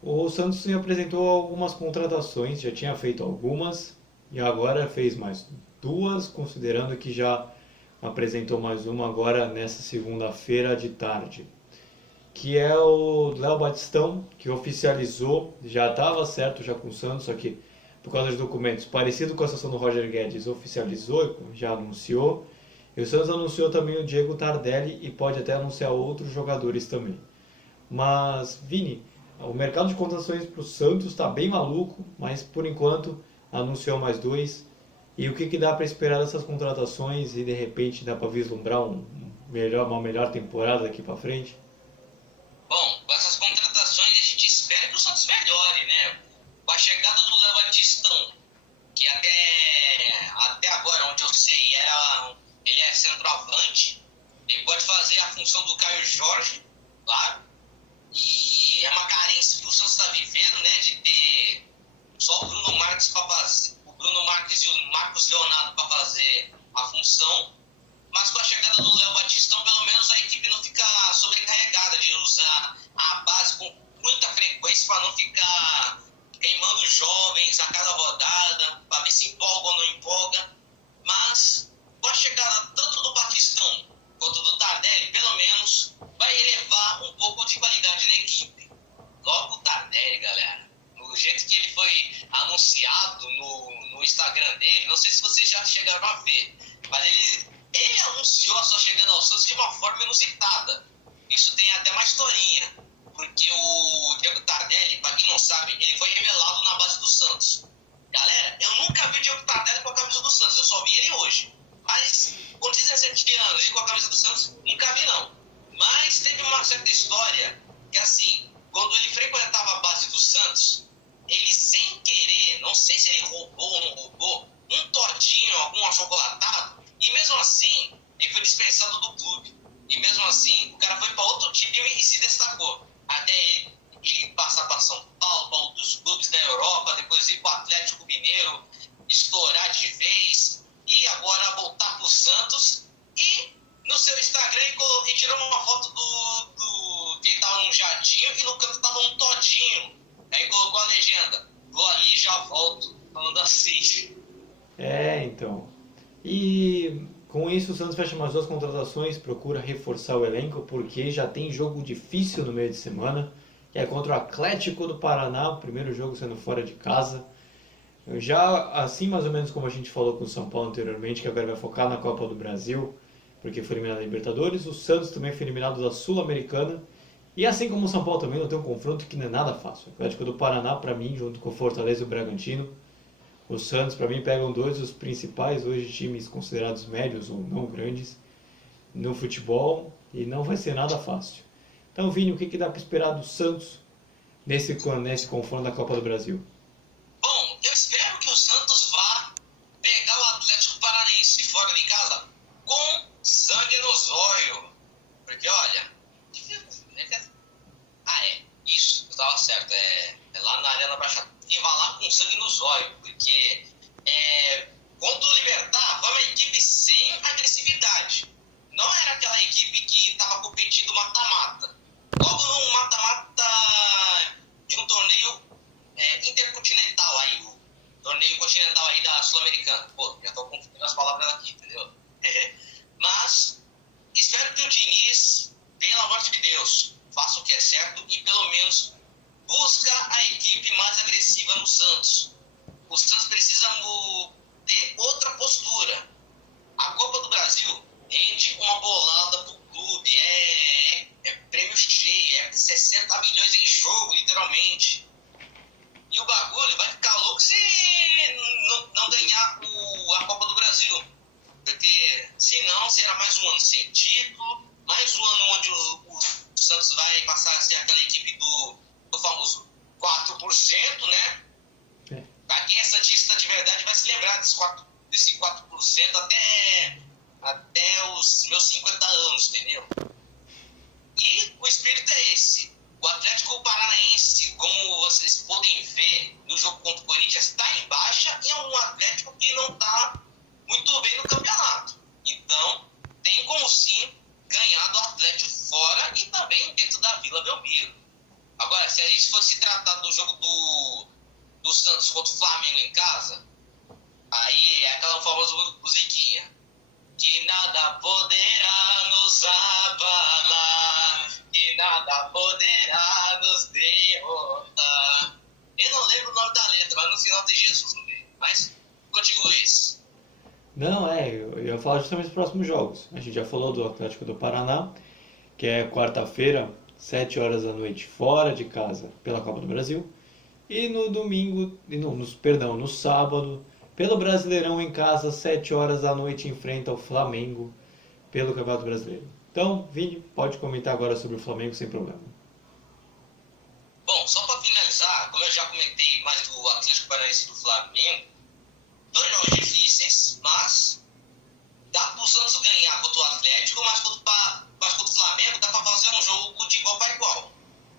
o Santos se apresentou algumas contratações, já tinha feito algumas, e agora fez mais duas, considerando que já apresentou mais uma agora nessa segunda-feira de tarde, que é o Léo Batistão, que oficializou, já estava certo já com o Santos, só que por causa dos documentos, parecido com a situação do Roger Guedes, oficializou, já anunciou. E o Santos anunciou também o Diego Tardelli e pode até anunciar outros jogadores também. Mas, Vini, o mercado de contratações para o Santos está bem maluco, mas por enquanto anunciou mais dois. E o que dá para esperar dessas contratações e de repente dá para vislumbrar uma melhor temporada daqui para frente? Bom, com essas contratações a gente espera que o Santos melhore, né? Com a chegada do Léo Batistão, que até agora, onde eu sei, ele é centroavante, ele pode fazer a função do Caio Jorge, claro, e é uma carência que o Santos está vivendo, né, de ter só o Bruno Marques e o Marcos Leonardo para fazer a função, mas com a chegada do Léo Batistão, pelo menos a equipe não fica sobrecarregada de usar a base com muita frequência para não ficar queimando jovens a cada rodada, para ver se empolga ou não empolga, mas com a chegada tanto do Batistão quanto do Tardelli, pelo menos vai elevar um pouco de qualidade na equipe. Logo o Tardelli, galera, do jeito que ele foi anunciado no Instagram dele, não sei se vocês já chegaram a ver, mas ele anunciou a sua chegada ao Santos de uma forma inusitada. Isso tem até uma historinha, porque o Diego Tardelli, para quem não sabe, ele foi revelado na base do Santos. Galera, eu nunca vi o Diego Tardelli com a camisa do Santos, eu só vi ele hoje. Mas com 17 anos e com a camisa do Santos, nunca vi não. Mas teve uma certa história que, assim, quando ele frequentava a base do Santos, ele sem querer, não sei se ele roubou ou não roubou, um todinho, algum achocolatado, e mesmo assim, ele foi dispensado do clube. E mesmo assim, o cara foi para outro time e se destacou. Até ele passar para São Paulo, para outros clubes da Europa, depois ir para o Atlético Mineiro, estourar de vez, e agora voltar para o Santos. E no seu Instagram ele tirou uma foto do que ele estava num jatinho e no canto estava um todinho. Aí colocou a legenda: vou ali e já volto, falando assim. Então. E com isso o Santos fecha mais duas contratações, procura reforçar o elenco, porque já tem jogo difícil no meio de semana, que é contra o Atlético do Paraná, o primeiro jogo sendo fora de casa. Já assim, mais ou menos como a gente falou com o São Paulo anteriormente, que agora vai focar na Copa do Brasil, porque foi eliminado da Libertadores, o Santos também foi eliminado da Sul-Americana, e assim como o São Paulo também não tem um confronto que não é nada fácil. O Atlético do Paraná, para mim, junto com o Fortaleza e o Bragantino, o Santos, para mim, pegam dois dos principais hoje times considerados médios ou não grandes no futebol, e não vai ser nada fácil. Então, Vini, o que dá para esperar do Santos nesse confronto da Copa do Brasil? Bom, eu espero que o Santos vá pegar o Atlético Paranaense fora de casa com sangue no zóio. Porque, olha... Isso, eu estava certo. É lá na Arena Baixada. E vai lá com sangue no zóio. Porque contra o Libertad foi uma equipe sem agressividade. Não era aquela equipe que estava competindo mata-mata. Logo num mata-mata de um torneio intercontinental aí, o torneio continental aí da Sul-Americana. Pô, já tô confundindo as palavras aqui, entendeu? Mas espero que o Diniz, pelo amor de Deus, faça o que é certo e pelo menos busca a equipe mais agressiva no Santos. O Santos precisa ter outra postura. A Copa do Brasil rende uma bolada pro clube, é prêmio cheio, 60 milhões em jogo, literalmente. E o bagulho vai ficar louco se não ganhar a Copa do Brasil. até os meus 50 anos, entendeu? E o espírito é esse. O Atlético Paranaense, como vocês podem ver no jogo contra o Corinthians, está em baixa e é um Atlético que não está muito bem no campeonato. Então, tem como sim ganhar do Atlético fora e também dentro da Vila Belmiro. Agora, se a gente fosse tratar do jogo do Santos contra o Flamengo em casa, aí é aquela famosa musiquinha. Que nada poderá nos abalar, que nada poderá nos derrotar. Eu não lembro o nome da letra, mas no final tem Jesus no meio. Mas, contigo, Luiz. Não, eu ia falar justamente dos próximos jogos. A gente já falou do Atlético do Paraná, que é quarta-feira, 7 horas da noite, fora de casa, pela Copa do Brasil. E no domingo, no sábado, pelo Brasileirão em casa, 7 horas da noite, enfrenta o Flamengo pelo Campeonato Brasileiro. Então, Vini, pode comentar agora sobre o Flamengo sem problema. Bom, só para finalizar, como eu já comentei mais do Atlético Paranaense e do Flamengo, 2 jogos difíceis, mas dá para o Santos ganhar contra o Atlético, mas contra o Flamengo dá para fazer um jogo de igual para igual.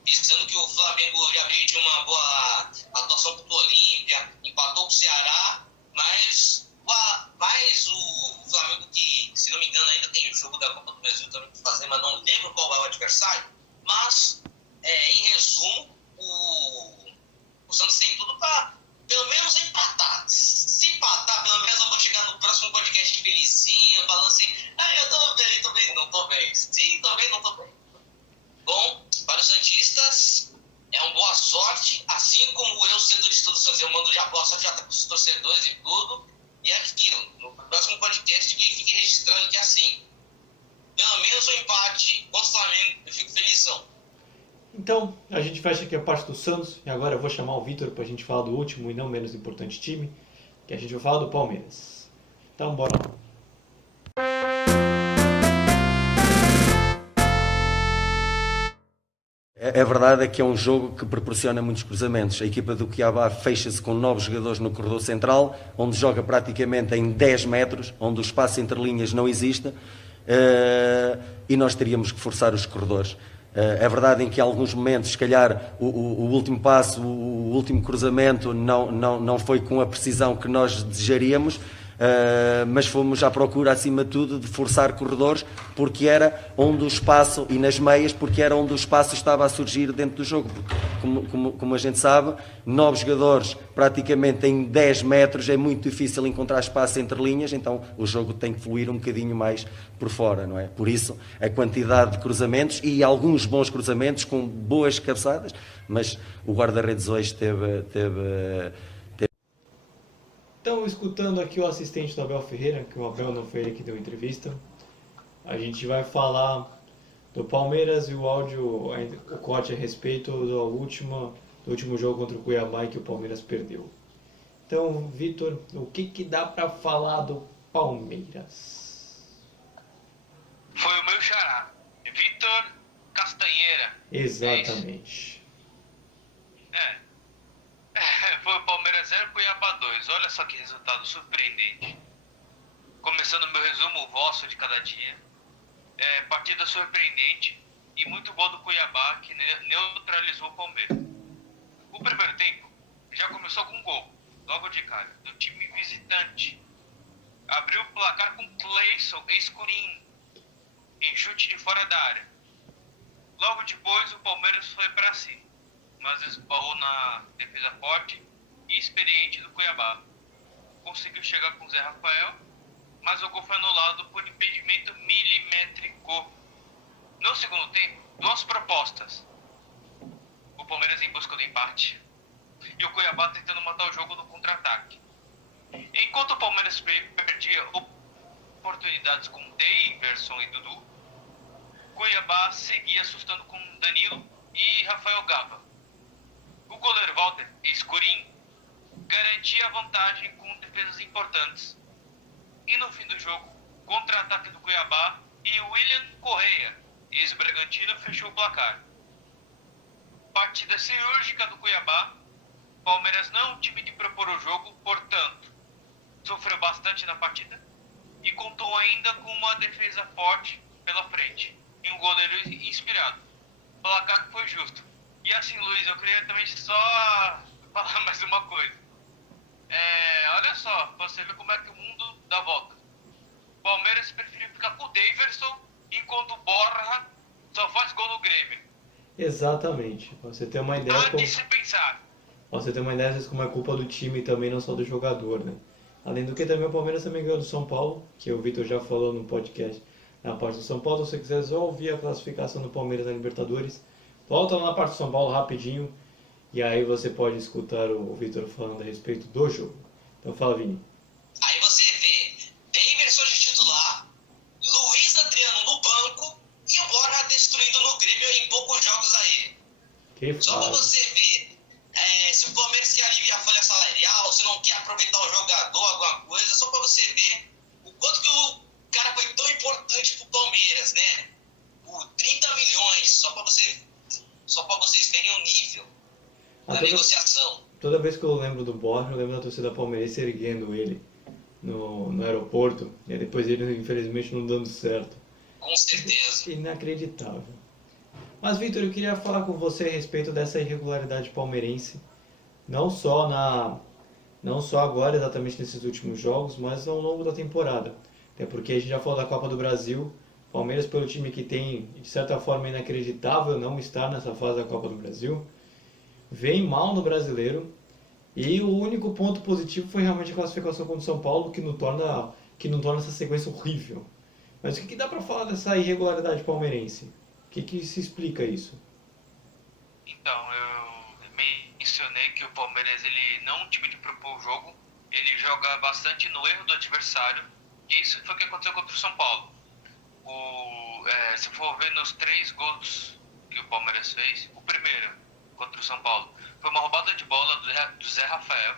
Pensando que o Flamengo já veio de uma boa atuação contra o Olímpia, empatou com o Ceará, mas o Flamengo, que se não me engano ainda tem o jogo da Copa do Brasil também para fazer, mas não lembro qual é o adversário. Mas, em resumo, o Santos tem tudo para pelo menos empatar. Se empatar, pelo menos eu vou chegar no próximo podcast felizinho, falando assim, eu tô bem, não tô bem. Sim, tô bem, não tô bem. Bom, para os Santistas, é uma boa sorte, assim como eu, setorista do Santos, eu mando já boa sorte já para os torcedores e tudo. E é aquilo, no próximo podcast que fique registrado que é assim, pelo menos um empate contra o Flamengo, eu fico felizão. Então, a gente fecha aqui a parte do Santos, e agora eu vou chamar o Vitor para a gente falar do último e não menos importante time, que a gente vai falar do Palmeiras. Então, bora lá. A verdade é que é um jogo que proporciona muitos cruzamentos. A equipa do Cuiabá fecha-se com 9 jogadores no corredor central, onde joga praticamente em 10 metros, onde o espaço entre linhas não existe, e nós teríamos que forçar os corredores. É verdade em que em alguns momentos, se calhar, o último passo, o último cruzamento não foi com a precisão que nós desejaríamos, mas fomos à procura, acima de tudo, de forçar corredores, porque era onde o espaço, e nas meias, porque era onde o espaço estava a surgir dentro do jogo. Como a gente sabe, 9 jogadores praticamente em 10 metros, é muito difícil encontrar espaço entre linhas, então o jogo tem que fluir um bocadinho mais por fora, não é? Por isso, a quantidade de cruzamentos, e alguns bons cruzamentos com boas cabeçadas, mas o guarda-redes hoje teve. Então, escutando aqui o assistente do Abel Ferreira, que o Abel não foi ele que deu entrevista, a gente vai falar do Palmeiras e o áudio, o corte a respeito do último jogo contra o Cuiabá e que o Palmeiras perdeu. Então, Vitor, o que dá para falar do Palmeiras? Foi o meu xará, Vitor Castanheira. Exatamente. Foi o Palmeiras 0, Cuiabá 2. Olha só que resultado surpreendente. Começando o meu resumo vosso de cada dia. Partida surpreendente e muito boa do Cuiabá, que neutralizou o Palmeiras. O primeiro tempo já começou com um gol, logo de cara, do time visitante. Abriu o placar com Cleison, escurinho, em chute de fora da área. Logo depois o Palmeiras foi para cima, mas esbarrou na defesa forte e experiente do Cuiabá. Conseguiu chegar com o Zé Rafael, mas o gol foi anulado por impedimento milimétrico. No segundo tempo, 2 propostas. O Palmeiras em busca do empate e o Cuiabá tentando matar o jogo no contra-ataque. Enquanto o Palmeiras perdia oportunidades com Daverson e Dudu, Cuiabá seguia assustando com Danilo e Rafael Gava. O goleiro Walter Escurim garantia a vantagem com defesas importantes. E no fim do jogo, contra-ataque do Cuiabá e William Correia, ex-Bragantino, fechou o placar. Partida cirúrgica do Cuiabá. Palmeiras não é um time de propor o jogo, portanto, sofreu bastante na partida ainda com uma defesa forte pela frente e um goleiro inspirado. O placar foi justo. E assim, Luiz, eu queria também só falar mais uma coisa. Olha só, pra você ver como é que o mundo dá volta. O Palmeiras preferiu ficar com o Daverson, enquanto o Borja só faz gol no Grêmio. Exatamente. Pra você ter uma ideia. Antes de se pensar. Pra você ter uma ideia, às vezes, como é culpa do time também, não só do jogador, né? Além do que também o Palmeiras também ganhou do São Paulo, que o Vitor já falou no podcast na parte do São Paulo. Se você quiser só ouvir a classificação do Palmeiras na Libertadores, volta lá na parte do São Paulo rapidinho e aí você pode escutar o Vitor falando a respeito do jogo. Então fala, Vini. Aí você vê Daverson de titular, Luiz Adriano no banco e o Borja destruindo no Grêmio em poucos jogos aí. Que Só pra fala. você ver se o Palmeiras quer aliviar a folha salarial, se não quer aproveitar o jogador, alguma coisa, só pra você ver o quanto que o cara foi tão importante pro Palmeiras, né? Por 30 milhões, só pra vocês verem o nível da negociação. Toda vez que eu lembro do Borja, eu lembro da torcida palmeirense erguendo ele no aeroporto, e depois ele infelizmente não dando certo. Com certeza. Inacreditável. Mas, Vitor, eu queria falar com você a respeito dessa irregularidade palmeirense, não só agora, exatamente nesses últimos jogos, mas ao longo da temporada. Até porque a gente já falou da Copa do Brasil, Palmeiras, pelo time que tem, de certa forma, inacreditável não estar nessa fase da Copa do Brasil, vem mal no Brasileiro, e o único ponto positivo foi realmente a classificação contra o São Paulo, que não torna essa sequência horrível. Mas o que dá para falar dessa irregularidade palmeirense? O que se explica isso? Então, eu mencionei que o Palmeiras ele não é um time de propor o jogo, ele joga bastante no erro do adversário, e isso foi o que aconteceu contra o São Paulo. Se for ver nos 3 gols que o Palmeiras fez, o primeiro contra o São Paulo foi uma roubada de bola do Zé Rafael,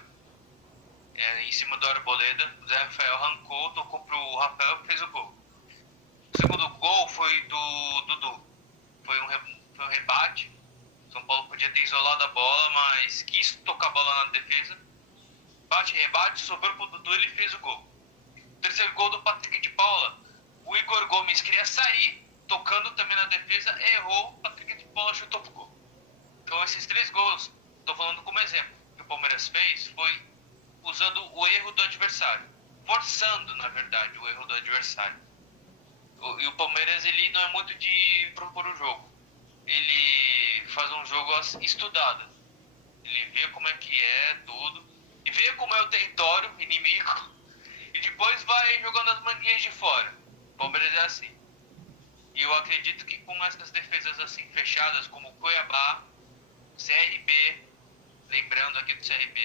em cima do Arboleda. O Zé Rafael arrancou, tocou pro Rafael e fez o gol. O segundo gol foi do Dudu. Foi um rebate. O São Paulo podia ter isolado a bola, mas quis tocar a bola na defesa. Bate, rebate, sobrou pro Dudu e ele fez o gol. O terceiro gol do Patrick de Paula. O Igor Gomes queria sair, tocando também na defesa, errou, o Patrick de Paula chutou pro gol. Então esses 3 gols, estou falando como exemplo, que o Palmeiras fez, foi usando o erro do adversário. Forçando, na verdade, o erro do adversário. E o Palmeiras, ele não é muito de propor o jogo. Ele faz um jogo estudado. Ele vê como é que é tudo, e vê como é o território inimigo, e depois vai jogando as manguinhas de fora. O Palmeiras é assim. E eu acredito que com essas defesas assim fechadas, como o Cuiabá, CRB, lembrando aqui do CRB,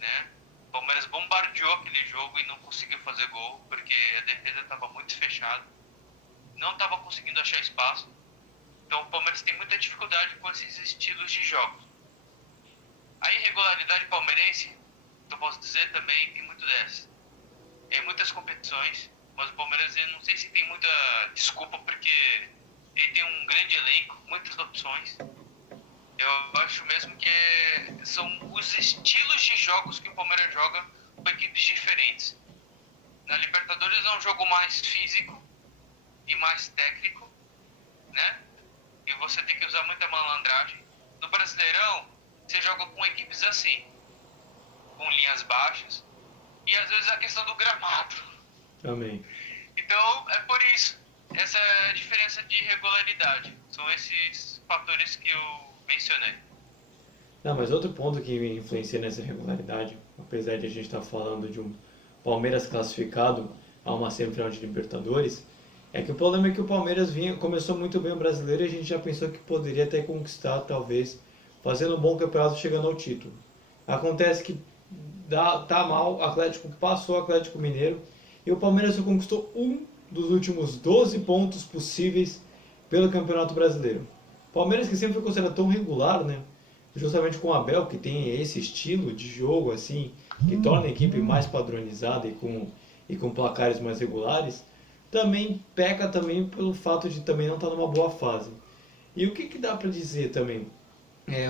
né? O Palmeiras bombardeou aquele jogo e não conseguiu fazer gol, porque a defesa estava muito fechada, não estava conseguindo achar espaço. Então o Palmeiras tem muita dificuldade com esses estilos de jogos. A irregularidade palmeirense, eu posso dizer também, tem muito dessa. Em muitas competições, mas o Palmeiras, eu não sei se tem muita desculpa, porque ele tem um grande elenco, muitas opções. Eu acho mesmo que são os estilos de jogos que o Palmeiras joga com equipes diferentes. Na Libertadores é um jogo mais físico e mais técnico, né? E você tem que usar muita malandragem. No Brasileirão, você joga com equipes assim, com linhas baixas, e às vezes a questão do gramado. Também. Então, é por isso. Essa é a diferença de regularidade. São esses fatores que eu mencionei. Não, mas outro ponto que me influencia nessa irregularidade, apesar de a gente estar falando de um Palmeiras classificado a uma semifinal de Libertadores, é que o problema é que o Palmeiras começou muito bem o Brasileiro e a gente já pensou que poderia até conquistar, talvez, fazendo um bom campeonato, chegando ao título. Acontece que tá mal, o Atlético passou o Atlético Mineiro e o Palmeiras só conquistou um dos últimos 12 pontos possíveis pelo Campeonato Brasileiro. Palmeiras, que sempre foi considerado tão regular, né? Justamente com o Abel, que tem esse estilo de jogo assim, que torna a equipe mais padronizada e com placares mais regulares, também peca também pelo fato de também não estar numa boa fase. E o que dá para dizer também?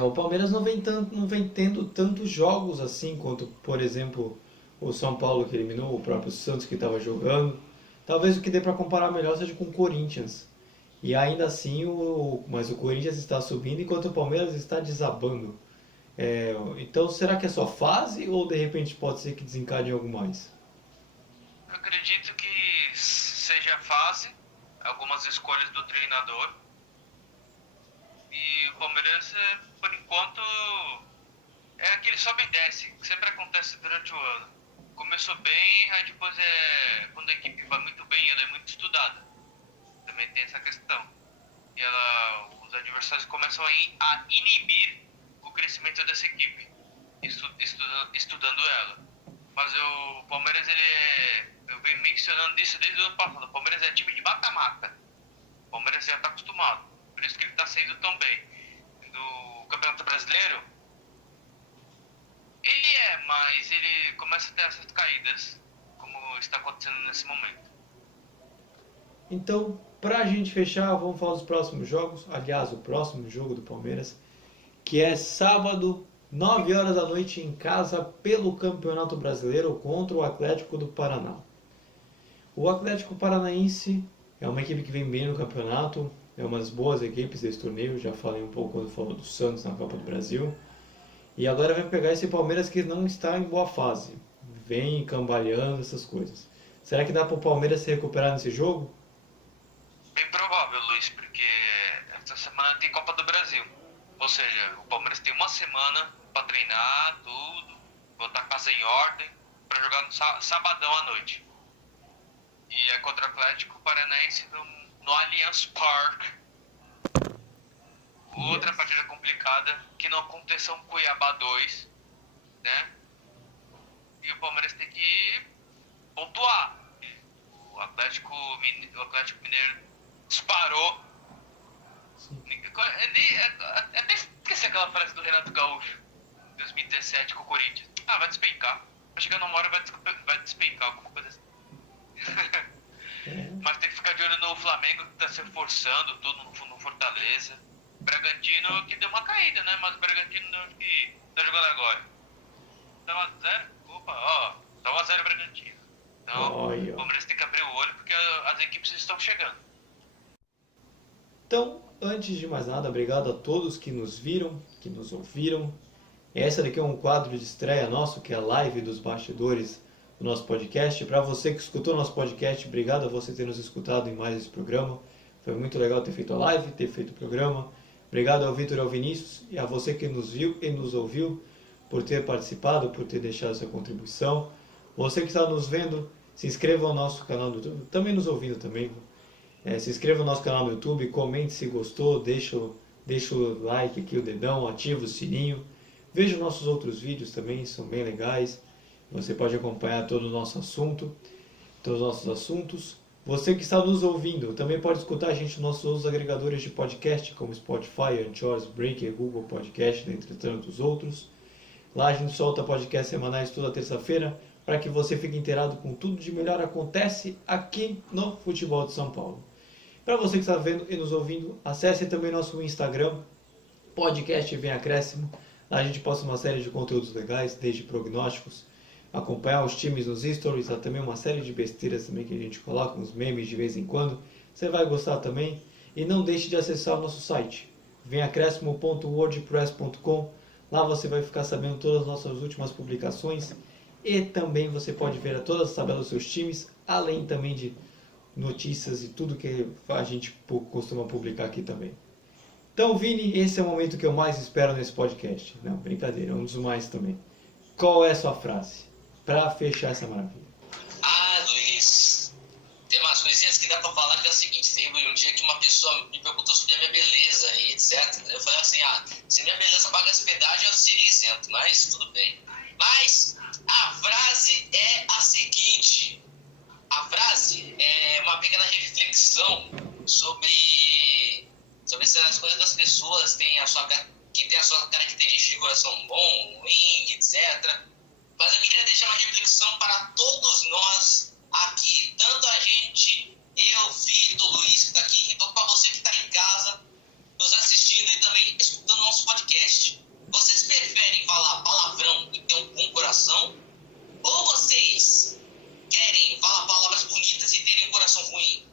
O Palmeiras não vem tendo tantos jogos assim quanto, por exemplo, o São Paulo, que eliminou, o próprio Santos, que estava jogando. Talvez o que dê para comparar melhor seja com o Corinthians. E ainda assim, mas o Corinthians está subindo enquanto o Palmeiras está desabando. Então, será que é só fase ou de repente pode ser que desencade algo mais? Eu acredito que seja fase, algumas escolhas do treinador. E o Palmeiras, por enquanto, é aquele sobe e desce, que sempre acontece durante o ano. Começou bem, aí depois quando a equipe vai muito bem, ela é muito estudada. Também tem essa questão. E os adversários começam a inibir o crescimento dessa equipe, estudando ela. Mas o Palmeiras, eu venho mencionando isso desde o ano passado. O Palmeiras é time de mata-mata. O Palmeiras já está acostumado. Por isso que ele está saindo tão bem. Do Campeonato Brasileiro, mas ele começa a ter essas caídas, como está acontecendo nesse momento. Então, pra gente fechar, vamos falar dos próximos jogos. Aliás, o próximo jogo do Palmeiras, que é sábado, 9 horas da noite, em casa, pelo Campeonato Brasileiro, contra o Atlético do Paraná. O Atlético Paranaense é uma equipe que vem bem no campeonato, é uma das boas equipes desse torneio, já falei um pouco quando falou do Santos na Copa do Brasil. E agora vai pegar esse Palmeiras que não está em boa fase, vem cambaleando, essas coisas. Será que dá para o Palmeiras se recuperar nesse jogo? Bem provável, Luiz, porque essa semana tem Copa do Brasil. Ou seja, o Palmeiras tem uma semana para treinar tudo, botar a casa em ordem, para jogar no sabadão à noite. E é contra o Atlético Paranaense no Allianz Parque. Outra partida complicada, que não aconteceu um Cuiabá 2, né? E o Palmeiras tem que pontuar. O Atlético Mineiro disparou. Até esqueci aquela frase do Renato Gaúcho, 2017 com o Corinthians. Vai despencar. Vai chegar numa hora e vai despencar, alguma coisa assim. Mas tem que ficar de olho no Flamengo, que está se reforçando tudo no Fortaleza. Bragantino que deu uma caída, né? Mas o Bragantino que tá jogando agora. Tava 0? Opa, tava 0 Bragantino. Então, o Palmeiras tem que abrir o olho porque as equipes estão chegando. Então, antes de mais nada, obrigado a todos que nos viram, que nos ouviram. Essa daqui é um quadro de estreia nosso, que é a live dos bastidores do nosso podcast. Para você que escutou nosso podcast, obrigado a você ter nos escutado em mais esse programa. Foi muito legal ter feito a live, ter feito o programa. Obrigado ao Vitor e ao Vinícius e a você que nos viu e nos ouviu por ter participado, por ter deixado sua contribuição. Você que está nos vendo, se inscreva no nosso canal do YouTube, também nos ouvindo também. Se inscreva no nosso canal no YouTube, comente se gostou, deixa o like aqui, o dedão, ativa o sininho. Veja os nossos outros vídeos também, são bem legais. Você pode acompanhar todo o nosso assunto, todos os nossos assuntos. Você que está nos ouvindo também pode escutar a gente nos nossos outros agregadores de podcast, como Spotify, Anchor, Breaker, Google Podcast, dentre tantos outros. Lá a gente solta podcast semanais toda terça-feira, para que você fique inteirado com tudo de melhor acontece aqui no futebol de São Paulo. Para você que está vendo e nos ouvindo, acesse também nosso Instagram, podcast Vem Acréscimo. Lá a gente posta uma série de conteúdos legais, desde prognósticos, acompanhar os times nos stories, há também uma série de besteiras também que a gente coloca, uns memes de vez em quando. Você vai gostar também. E não deixe de acessar o nosso site, vemacréscimo.wordpress.com. Lá você vai ficar sabendo todas as nossas últimas publicações e também você pode ver todas as tabelas dos seus times, além também de notícias e tudo que a gente costuma publicar aqui também. Então, Vini, esse é o momento que eu mais espero nesse podcast. Não, brincadeira, é um dos mais também. Qual é a sua frase para fechar essa maravilha? Luiz, tem umas coisinhas que dá pra falar que é o seguinte, teve um dia que uma pessoa me perguntou sobre a minha beleza e etc. Eu falei assim, se minha beleza pagasse pedágio eu seria isento, mas tudo bem. Mas a frase é a seguinte, a frase é uma pequena reflexão sobre se as coisas das pessoas que têm a sua característica de coração bom, ruim, etc. Mas eu queria deixar uma reflexão para todos nós aqui, tanto a gente, eu, Vitor, Luiz que está aqui, então para você que está em casa, nos assistindo e também escutando nosso podcast. Vocês preferem falar palavrão e ter um bom coração? Ou vocês querem falar palavras bonitas e terem um coração coração ruim.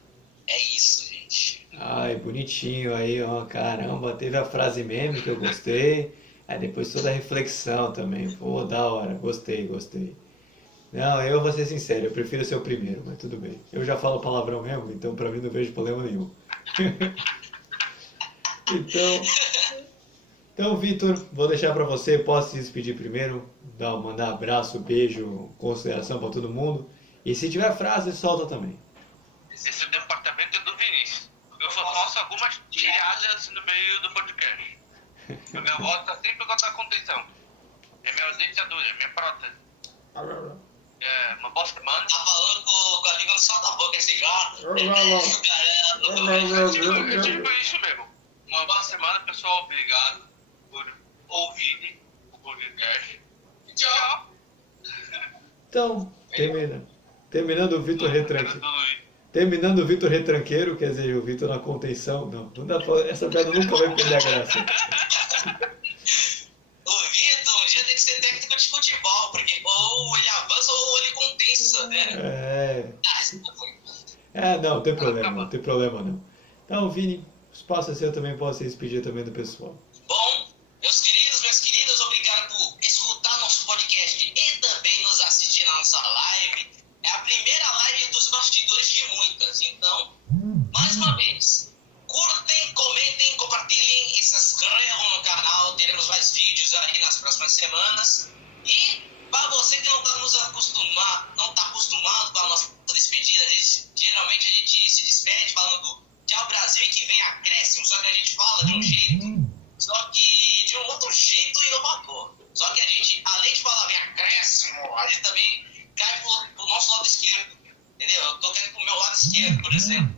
É isso, gente. Ai, bonitinho aí, ó, caramba, teve a frase meme que eu gostei, aí depois toda a reflexão também, pô, da hora, gostei. Não, eu vou ser sincero, eu prefiro ser o primeiro, mas tudo bem. Eu já falo palavrão mesmo, então pra mim não vejo problema nenhum. Então, Vitor, vou deixar pra você, posso se despedir primeiro, mandar abraço, beijo, consideração pra todo mundo, e se tiver frase, solta também. Esse departamento é do Vinícius. Eu só faço algumas tiradas no meio do podcast. A minha voz tá sempre com a contenção. É minha dentadura, é minha prótese. É uma boa semana. Tá falando com a língua só da boca, esse gato. É tipo isso mesmo. Uma boa semana, pessoal. Obrigado por ouvirem o podcast. Tchau. Então, terminando o Vitor Retranqueiro. Terminando o Vitor Retranqueiro, quer dizer, o Vitor na contenção. Não dá pra, essa piada nunca vai perder a graça. O Vitor, um dia tem que ser técnico de futebol, porque ou ele avança ou ele condensa, né? Não tem problema não. Então, Vini, o espaço é seu, também pode se despedir também do pessoal. Bom, meus queridos, minhas queridas, obrigado por escutar nosso podcast e também nos assistir na nossa live. É a primeira live dos bastidores de muitas, então, mais uma vez, curtem, comentem, compartilhem e se inscrevam no canal, teremos mais vídeos aí nas próximas semanas. E para você que não está acostumado com a nossa despedida, geralmente a gente se despede falando tchau Brasil e que vem acréscimo, só que a gente fala de um jeito, só que de um outro jeito inovador. Só que a gente, além de falar vem acréscimo, a gente também cai pro nosso lado esquerdo, entendeu? Eu tô querendo pro meu lado esquerdo, por exemplo.